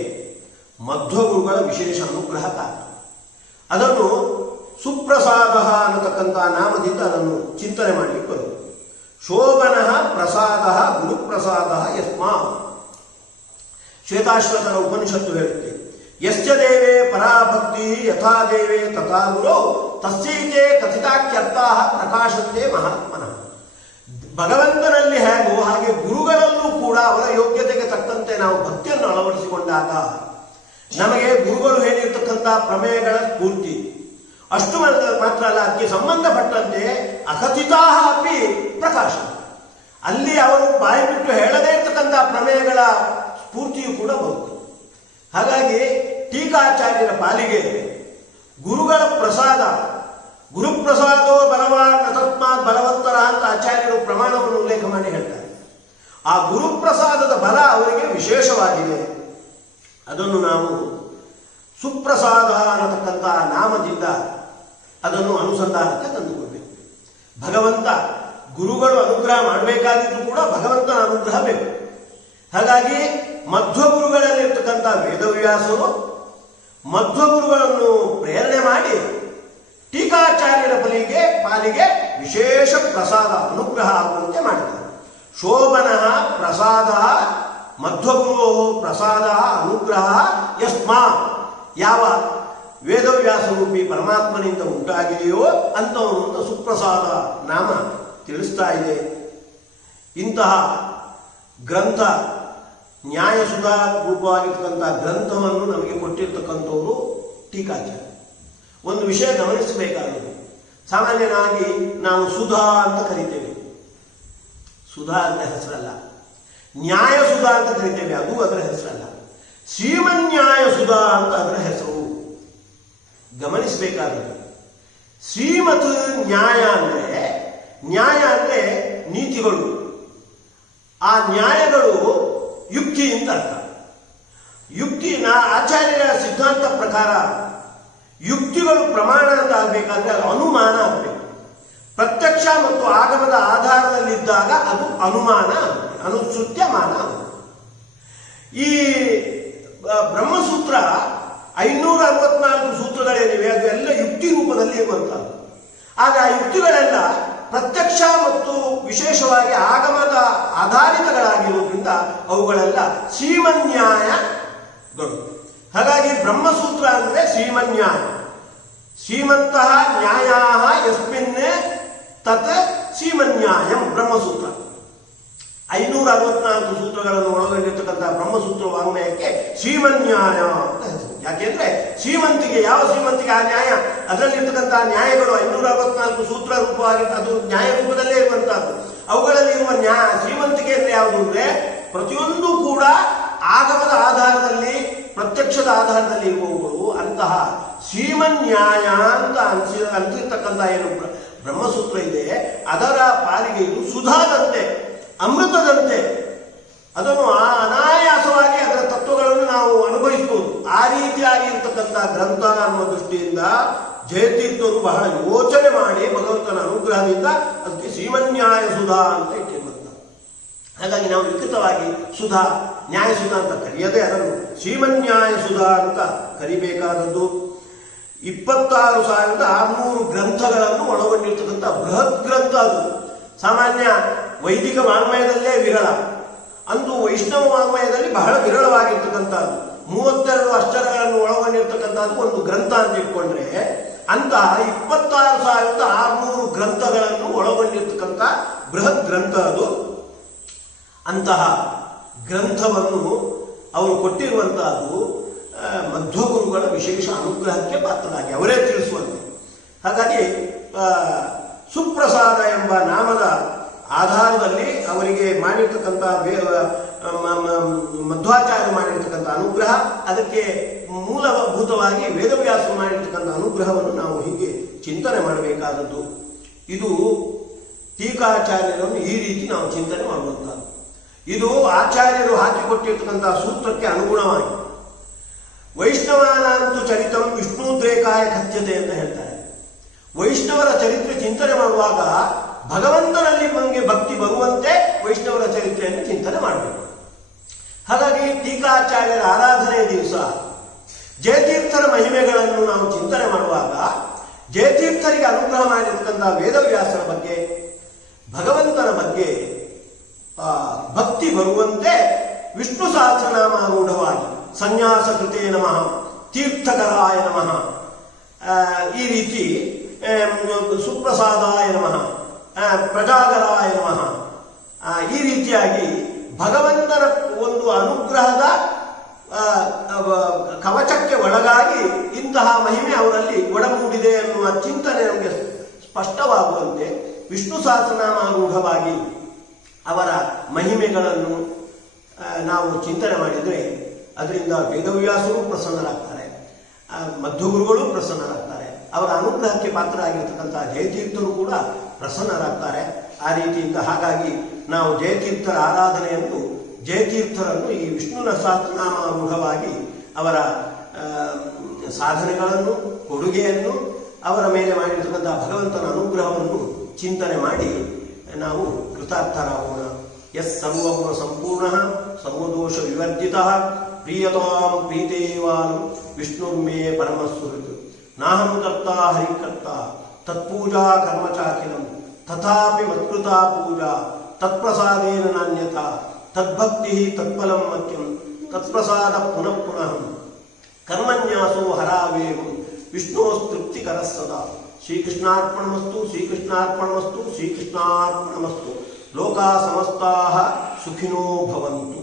ಮಧ್ವಗುರುಗಳ ವಿಶೇಷ ಅನುಗ್ರಹ ಕಾರಣ. ಅದನ್ನು ಸುಪ್ರಸಾದ ಅನ್ನತಕ್ಕಂಥ ನಾಮದಿಂದ ಅದನ್ನು ಚಿಂತನೆ ಮಾಡಲಿಕ್ಕೆ ಬರುವುದು. ಶೋಭನ ಪ್ರಸಾದ ಗುರುಪ್ರಸಾದ ಯಸ್ಮಾ. ಶ್ವೇತಾಶ್ವತರ ಉಪನಿಷತ್ತು ಹೇಳುತ್ತೆ, ಯಶ್ಚ ದೇವೇ ಪರಾಭಕ್ತಿ ಯಥಾ ದೇವೇ ತಥಾ ಗುರೋ ತಸ್ಯೈತೆ ಕಥಿತಾಖ್ಯರ್ಥಾ ಪ್ರಕಾಶಂತೆ ಮಹಾತ್ಮನಃ. ಭಗವಂತನಲ್ಲಿ ಹೇಗೋ ಹಾಗೆ ಗುರುಗಳಲ್ಲೂ ಕೂಡ ಅವರ ಯೋಗ್ಯತೆಗೆ ತಕ್ಕಂತೆ ನಾವು ಭಕ್ತಿಯನ್ನು ಅಳವಡಿಸಿಕೊಂಡಾಗ ನಮಗೆ ಗುರುಗಳು ಹೇಳಿರ್ತಕ್ಕಂಥ ಪ್ರಮೇಯಗಳ ಸ್ಫೂರ್ತಿ ಅಷ್ಟು ಮಾತ್ರ ಅಲ್ಲ, ಅದಕ್ಕೆ ಸಂಬಂಧಪಟ್ಟಂತೆ ಅಕಥಿತಾ ಅಪಿ ಪ್ರಕಾಶ, ಅಲ್ಲಿ ಅವರು ಬಾಯಿ ಬಿಟ್ಟು ಹೇಳದೇ ಇರ್ತಕ್ಕಂಥ ಪ್ರಮೇಯಗಳ ಸ್ಫೂರ್ತಿಯು ಕೂಡ ಬರುತ್ತದೆ. ಹಾಗಾಗಿ ಟೀಕಾಚಾರ್ಯರ ಪಾಲಿಗೆ ಗುರುಗಳ ಪ್ರಸಾದ, ಗುರುಪ್ರಸಾದೋ ಬಲವಾನ್ ತಸ್ಮಾತ್ ಬಲವಂತರ ಅಂತ ಆಚಾರ್ಯರು ಪ್ರಮಾಣವನ್ನು ಉಲ್ಲೇಖ ಮಾಡಿ ಹೇಳ್ತಾರೆ. ಆ ಗುರುಪ್ರಸಾದದ ಬಲ ಅವರಿಗೆ ವಿಶೇಷವಾಗಿದೆ. ಅದನ್ನು ನಾವು ಸುಪ್ರಸಾದ ಅನ್ನತಕ್ಕಂಥ ನಾಮದಿಂದ ಅದನ್ನು ಅನುಸಂಧಾನಕ್ಕೆ ತಂದುಕೊಳ್ಬೇಕು. ಭಗವಂತ ಗುರುಗಳು ಅನುಗ್ರಹ ಮಾಡಬೇಕಾಗಿದ್ದು ಕೂಡ ಭಗವಂತನ ಅನುಗ್ರಹ ಬೇಕು. ಹಾಗಾಗಿ ಮಧ್ವಗುರುಗಳಲ್ಲಿರ್ತಕ್ಕಂಥ ವೇದವ್ಯಾಸರು ಮಧ್ವಗುರುಗಳನ್ನು ಪ್ರೇರಣೆ ಮಾಡಿ ಟೀಕಾಚಾರ್ಯರ ಪಾಲಿಗೆ ವಿಶೇಷ ಪ್ರಸಾದ ಅನುಗ್ರಹ ಆಗುವಂತೆ ಮಾಡಿದ್ದಾರೆ. ಶೋಭನ ಪ್ರಸಾದ ಮಧ್ವಗುರು ಪ್ರಸಾದ ಅನುಗ್ರಹ ಯಸ್ಮಾ, ಯಾವ ವೇದವ್ಯಾಸರೂಪಿ ಪರಮಾತ್ಮನಿಂದ ಉಂಟಾಗಿದೆಯೋ ಅಂತವನು ಸುಪ್ರಸಾದ ನಾಮ ತಿಳಿಸ್ತಾ ಇದೆ. ಇಂತಹ ಗ್ರಂಥ ನ್ಯಾಯಸುಧಾ ರೂಪವಾಗಿರ್ತಕ್ಕಂಥ ಗ್ರಂಥವನ್ನು ನಮಗೆ ಕೊಟ್ಟಿರ್ತಕ್ಕಂಥವರು ಟೀಕಾಚಾರ್ಯ. ಒಂದು ವಿಷಯ ಗಮನಿಸಬೇಕಾದದ್ದು, ಸಾಮಾನ್ಯನಾಗಿ ನಾವು ಸುಧಾ ಅಂತ ಕರಿತೇವೆ. ಸುಧಾ ಅಂದರೆ ಹೆಸರಲ್ಲ. ನ್ಯಾಯ ಸುಧಾ ಅಂತ ಕರಿತೇವೆ, ಅದು ಅದರ ಹೆಸರಲ್ಲ. ಶ್ರೀಮನ್ಯಾಯ ಸುಧಾ ಅಂತ ಅದರ ಹೆಸರು. ಗಮನಿಸಬೇಕಾದದ್ದು. ಶ್ರೀಮತ್ ನ್ಯಾಯ ಅಂದರೆ ನೀತಿಗಳು. ಆ ನ್ಯಾಯಗಳು ಯುಕ್ತಿ ಅಂತ ಅರ್ಥ. ಯುಕ್ತಿನ ಆಚಾರ್ಯರ ಸಿದ್ಧಾಂತ ಪ್ರಕಾರ ಯುಕ್ತಿಗಳು ಪ್ರಮಾಣ ಅಂತ ಆಗಬೇಕಾದ್ರೆ ಅದು ಅನುಮಾನ ಆಗಬೇಕು. ಪ್ರತ್ಯಕ್ಷ ಮತ್ತು ಆಗಮದ ಆಧಾರದಲ್ಲಿದ್ದಾಗ ಅದು ಅನುಮಾನ ಆಗುತ್ತೆ, ಅನುಶ್ರುತ್ಯಮಾನ ಆಗುತ್ತೆ. ಈ ಬ್ರಹ್ಮಸೂತ್ರ 564 ಸೂತ್ರಗಳೇನಿವೆ ಅದು ಎಲ್ಲ ಯುಕ್ತಿ ರೂಪದಲ್ಲಿ ಇರುವಂತಹದ್ದು. ಆಗ ಆ ಯುಕ್ತಿಗಳೆಲ್ಲ ಪ್ರತ್ಯಕ್ಷ ಮತ್ತು ವಿಶೇಷವಾಗಿ ಆಗಮದ ಆಧಾರಿತಗಳಾಗಿರುವುದರಿಂದ ಅವುಗಳೆಲ್ಲ ಶ್ರೀಮನ್ಯಾಯಗಳು. ಹಾಗಾಗಿ ಬ್ರಹ್ಮಸೂತ್ರ ಅಂದರೆ ಶ್ರೀಮನ್ಯಾಯ. ಶ್ರೀಮಂತಃ ನ್ಯಾಯ ಯಸ್ಮಿನ್ ತತ್ ಶ್ರೀಮನ್ಯಾಯಂ ಬ್ರಹ್ಮಸೂತ್ರ. 564 ಸೂತ್ರಗಳನ್ನು ಒಳಗೊಂಡಿರ್ತಕ್ಕಂಥ ಬ್ರಹ್ಮಸೂತ್ರ ವಾಂಗ್ಮಯಕ್ಕೆ ಶ್ರೀಮನ್ಯಾಯ ಅಂತ ಹೆಸರು. ಯಾಕೆಂದ್ರೆ ಶ್ರೀಮಂತಿಗೆ, ಯಾವ ಶ್ರೀಮಂತಿಗೆ ಆ ನ್ಯಾಯ, ಅದರಲ್ಲಿರ್ತಕ್ಕಂಥ ನ್ಯಾಯಗಳು 564 ಸೂತ್ರ ರೂಪವಾಗಿ ಅದು ನ್ಯಾಯ ರೂಪದಲ್ಲೇ ಇರುವಂತಹದ್ದು. ಅವುಗಳಲ್ಲಿ ಇರುವ ಶ್ರೀಮಂತಿಗೆ ಅಂದ್ರೆ ಯಾವುದು ಅಂದ್ರೆ ಪ್ರತಿಯೊಂದು ಕೂಡ ಆಗಮದ ಆಧಾರದಲ್ಲಿ, ಪ್ರತ್ಯಕ್ಷದ ಆಧಾರದಲ್ಲಿ ಇರುವವುಗಳು. ಅಂತಹ ಶ್ರೀಮನ್ಯಾಯ ಅಂತ ಅನ್ಸಿರ್ತಕ್ಕಂಥ ಏನು ಬ್ರಹ್ಮಸೂತ್ರ ಇದೆ ಅದರ ಪಾಲಿಗೆ ಇದು ಸುಧಾದಂತೆ, ಅಮೃತದಂತೆ. ಅದನ್ನು ಅನಾಯಾಸವಾಗಿ ಅದರ ತತ್ವಗಳನ್ನು ನಾವು ಅನುಭವಿಸಬಹುದು. ಆ ರೀತಿಯಾಗಿ ಇರ್ತಕ್ಕಂಥ ಗ್ರಂಥ ಅನ್ನುವ ದೃಷ್ಟಿಯಿಂದ ಜಯತೀರ್ಥರು ಬಹಳ ಯೋಚನೆ ಮಾಡಿ ಭಗವಂತನ ಅನುಗ್ರಹದಿಂದ ಅದಕ್ಕೆ ಶ್ರೀಮನ್ಯಾಯ ಸುಧಾ ಅಂತ ಇಟ್ಟಿರುವಂತ. ಹಾಗಾಗಿ ನಾವು ವಿಕೃತವಾಗಿ ಸುಧಾ, ನ್ಯಾಯ ಸುಧಾ ಅಂತ ಕರೆಯದೆ ಅದನ್ನು ಶ್ರೀಮನ್ಯಾಯ ಸುಧಾ ಅಂತ ಕರಿಬೇಕಾದದ್ದು. 26,600 ಗ್ರಂಥಗಳನ್ನು ಒಳಗೊಂಡಿರ್ತಕ್ಕಂಥ ಬೃಹತ್ ಗ್ರಂಥ ಅದು. ಸಾಮಾನ್ಯ ವೈದಿಕ ವಾಂಗ್ಮಯದಲ್ಲೇ ವಿರಳ, ಅಂದು ವೈಷ್ಣವ ವಾಂಗ್ಮಯದಲ್ಲಿ ಬಹಳ ವಿರಳವಾಗಿರ್ತಕ್ಕಂಥದ್ದು. 32 ಅಕ್ಷರಗಳನ್ನು ಒಳಗೊಂಡಿರ್ತಕ್ಕಂಥದ್ದು ಒಂದು ಗ್ರಂಥ ಅಂತ ಇಟ್ಕೊಂಡ್ರೆ, ಅಂತಹ 26,600 ಗ್ರಂಥಗಳನ್ನು ಒಳಗೊಂಡಿರ್ತಕ್ಕಂಥ ಬೃಹತ್ ಗ್ರಂಥ ಅದು. ಅಂತಹ ಗ್ರಂಥವನ್ನು ಅವರು ಕೊಟ್ಟಿರುವಂತಹದ್ದು ಮಧ್ವಗುರುಗಳ ವಿಶೇಷ ಅನುಗ್ರಹಕ್ಕೆ ಪಾತ್ರರಾಗಿ ಅವರೇ ತಿಳಿಸುವಂತೆ. ಹಾಗಾಗಿ ಸುಪ್ರಸಾದ ಎಂಬ ನಾಮದ ಆಧಾರದಲ್ಲಿ ಅವರಿಗೆ ಮಾಡಿರ್ತಕ್ಕಂಥ ಮಧ್ವಾಚಾರ್ಯ ಮಾಡಿರ್ತಕ್ಕಂಥ ಅನುಗ್ರಹ, ಅದಕ್ಕೆ ಮೂಲಭೂತವಾಗಿ ವೇದವ್ಯಾಸರು ಮಾಡಿರ್ತಕ್ಕಂಥ ಅನುಗ್ರಹವನ್ನು ನಾವು ಹೀಗೆ ಚಿಂತನೆ ಮಾಡಬೇಕಾದದ್ದು. ಇದು ಟೀಕಾಚಾರ್ಯರನ್ನು ಈ ರೀತಿ ನಾವು ಚಿಂತನೆ ಮಾಡುವಂಥದ್ದು. ಇದು ಆಚಾರ್ಯರು ಹಾಕಿಕೊಟ್ಟಿರ್ತಕ್ಕಂಥ ಸೂತ್ರಕ್ಕೆ ಅನುಗುಣವಾಗಿ ವೈಷ್ಣವಾನಂತು ಚರಿತಂ ವಿಷ್ಣುದ್ರೇಕಾಯ ಕಥ್ಯತೆ ಅಂತ ಹೇಳ್ತಾರೆ. ವೈಷ್ಣವರ ಚರಿತ್ರೆ ಚಿಂತನೆ ಮಾಡುವಾಗ ಭಗವಂತನಲ್ಲಿ ನಮಗೆ ಭಕ್ತಿ ಬರುವಂತೆ ವೈಷ್ಣವರ ಚರಿತ್ರೆಯನ್ನು ಚಿಂತನೆ ಮಾಡಬೇಕು. ಹಾಗಾಗಿ ಟೀಕಾಚಾರ್ಯರ ಆರಾಧನೆಯ ದಿವಸ ಜಯತೀರ್ಥರ ಮಹಿಮೆಗಳನ್ನು ನಾವು ಚಿಂತನೆ ಮಾಡುವಾಗ ಜಯತೀರ್ಥರಿಗೆ ಅನುಗ್ರಹ ಮಾಡಿರ್ತಕ್ಕಂಥ ವೇದವ್ಯಾಸರ ಬಗ್ಗೆ, ಭಗವಂತನ ಬಗ್ಗೆ ಭಕ್ತಿ ಬರುವಂತೆ ವಿಷ್ಣು ಸಹಸ್ರನಾಮಾರೂಢವಾಗಿ ಸನ್ಯಾಸ ಕೃತೇ ನಮಃ, ತೀರ್ಥಕರಾಯ ನಮಃ, ಈ ರೀತಿ ಸುಪ್ರಸಾದಾಯ ನಮಃ, ಪ್ರಜಾಗರಾಯ ನಮಃ, ಈ ರೀತಿಯಾಗಿ ಭಗವಂತನ ಒಂದು ಅನುಗ್ರಹದ ಕವಚಕ್ಕೆ ಒಳಗಾಗಿ ಇಂತಹ ಮಹಿಮೆ ಅವರಲ್ಲಿ ಒಡಗೂಡಿದೆ ಎನ್ನುವ ಚಿಂತನೆ ನಮಗೆ ಸ್ಪಷ್ಟವಾಗುವಂತೆ ವಿಷ್ಣು ಸಹಸ್ರನಾಮಾರೂಢವಾಗಿ ಅವರ ಮಹಿಮೆಗಳನ್ನು ನಾವು ಚಿಂತನೆ ಮಾಡಿದರೆ ಅದರಿಂದ ವೇದವ್ಯಾಸರು ಪ್ರಸನ್ನರಾಗ್ತಾರೆ, ಮಧ್ವಗುರುಗಳು ಪ್ರಸನ್ನರಾಗ್ತಾರೆ, ಅವರ ಅನುಗ್ರಹಕ್ಕೆ ಪಾತ್ರರಾಗಿರ್ತಕ್ಕಂಥ ಜಯತೀರ್ಥರು ಕೂಡ ಪ್ರಸನ್ನರಾಗ್ತಾರೆ. ಆ ರೀತಿಯಿಂದ ಹಾಗಾಗಿ ನಾವು ಜಯತೀರ್ಥರ ಆರಾಧನೆಯನ್ನು, ಜಯತೀರ್ಥರನ್ನು ಈ ವಿಷ್ಣುನ ಸಹಸ್ರನಾಮಾರೂಢವಾಗಿ ಅವರ ಸಾಧನೆಗಳನ್ನು, ಕೊಡುಗೆಯನ್ನು, ಅವರ ಮೇಲೆ ಮಾಡಿರ್ತಕ್ಕಂಥ ಭಗವಂತನ ಅನುಗ್ರಹವನ್ನು ಚಿಂತನೆ ಮಾಡಿ ನಾವು ಕೃತಾರ್ಥರಾಗೋಣ. ಯಸ್ ಸರ್ವಗುಣ ಸಂಪೂರ್ಣ ಸರ್ವದೋಷ ವಿವರ್ಜಿತ ಪ್ರಿಯತಾಂ ಪ್ರೀತೇವಾನ್ ವಿಷ್ಣುರ್ಮೇ ಪರಮಸ್ವೃತ್ ನಾಹಂ ಕರ್ತಾ ಹರಿಕರ್ತಾ ತತ್ಪೂಜಾ ಕರ್ಮ ಚಾಖಿಲಂ ತಥಾಪಿ ಮತ್ಕೃತಾ ಪೂಜಾ ತತ್ಪ್ರಸಾದೇನ ನಾನ್ಯಥಾ ತದ್ಭಕ್ತಿ ತತ್ಫಲಂ ಮತ್ಯಂ ತತ್ಪ್ರಸಾದ ಪುನಃ ಪುನಃ ಕರ್ಮನ್ಯಾಸೋ ಹರಾವೇವಂ ವಿಷ್ಣೋಸ್ತೃಪ್ತಿಕರ ಸದಾ. ಶ್ರೀಕೃಷ್ಣಾರ್ಪಣಮಸ್ತು, ಶ್ರೀಕೃಷ್ಣಾರ್ಪಣಮಸ್ತು, ಶ್ರೀಕೃಷ್ಣಾರ್ಪಣಮಸ್ತು. ಲೋಕಾ ಸಮಸ್ತಾಃ ಸುಖಿನೋ ಭವಂತು.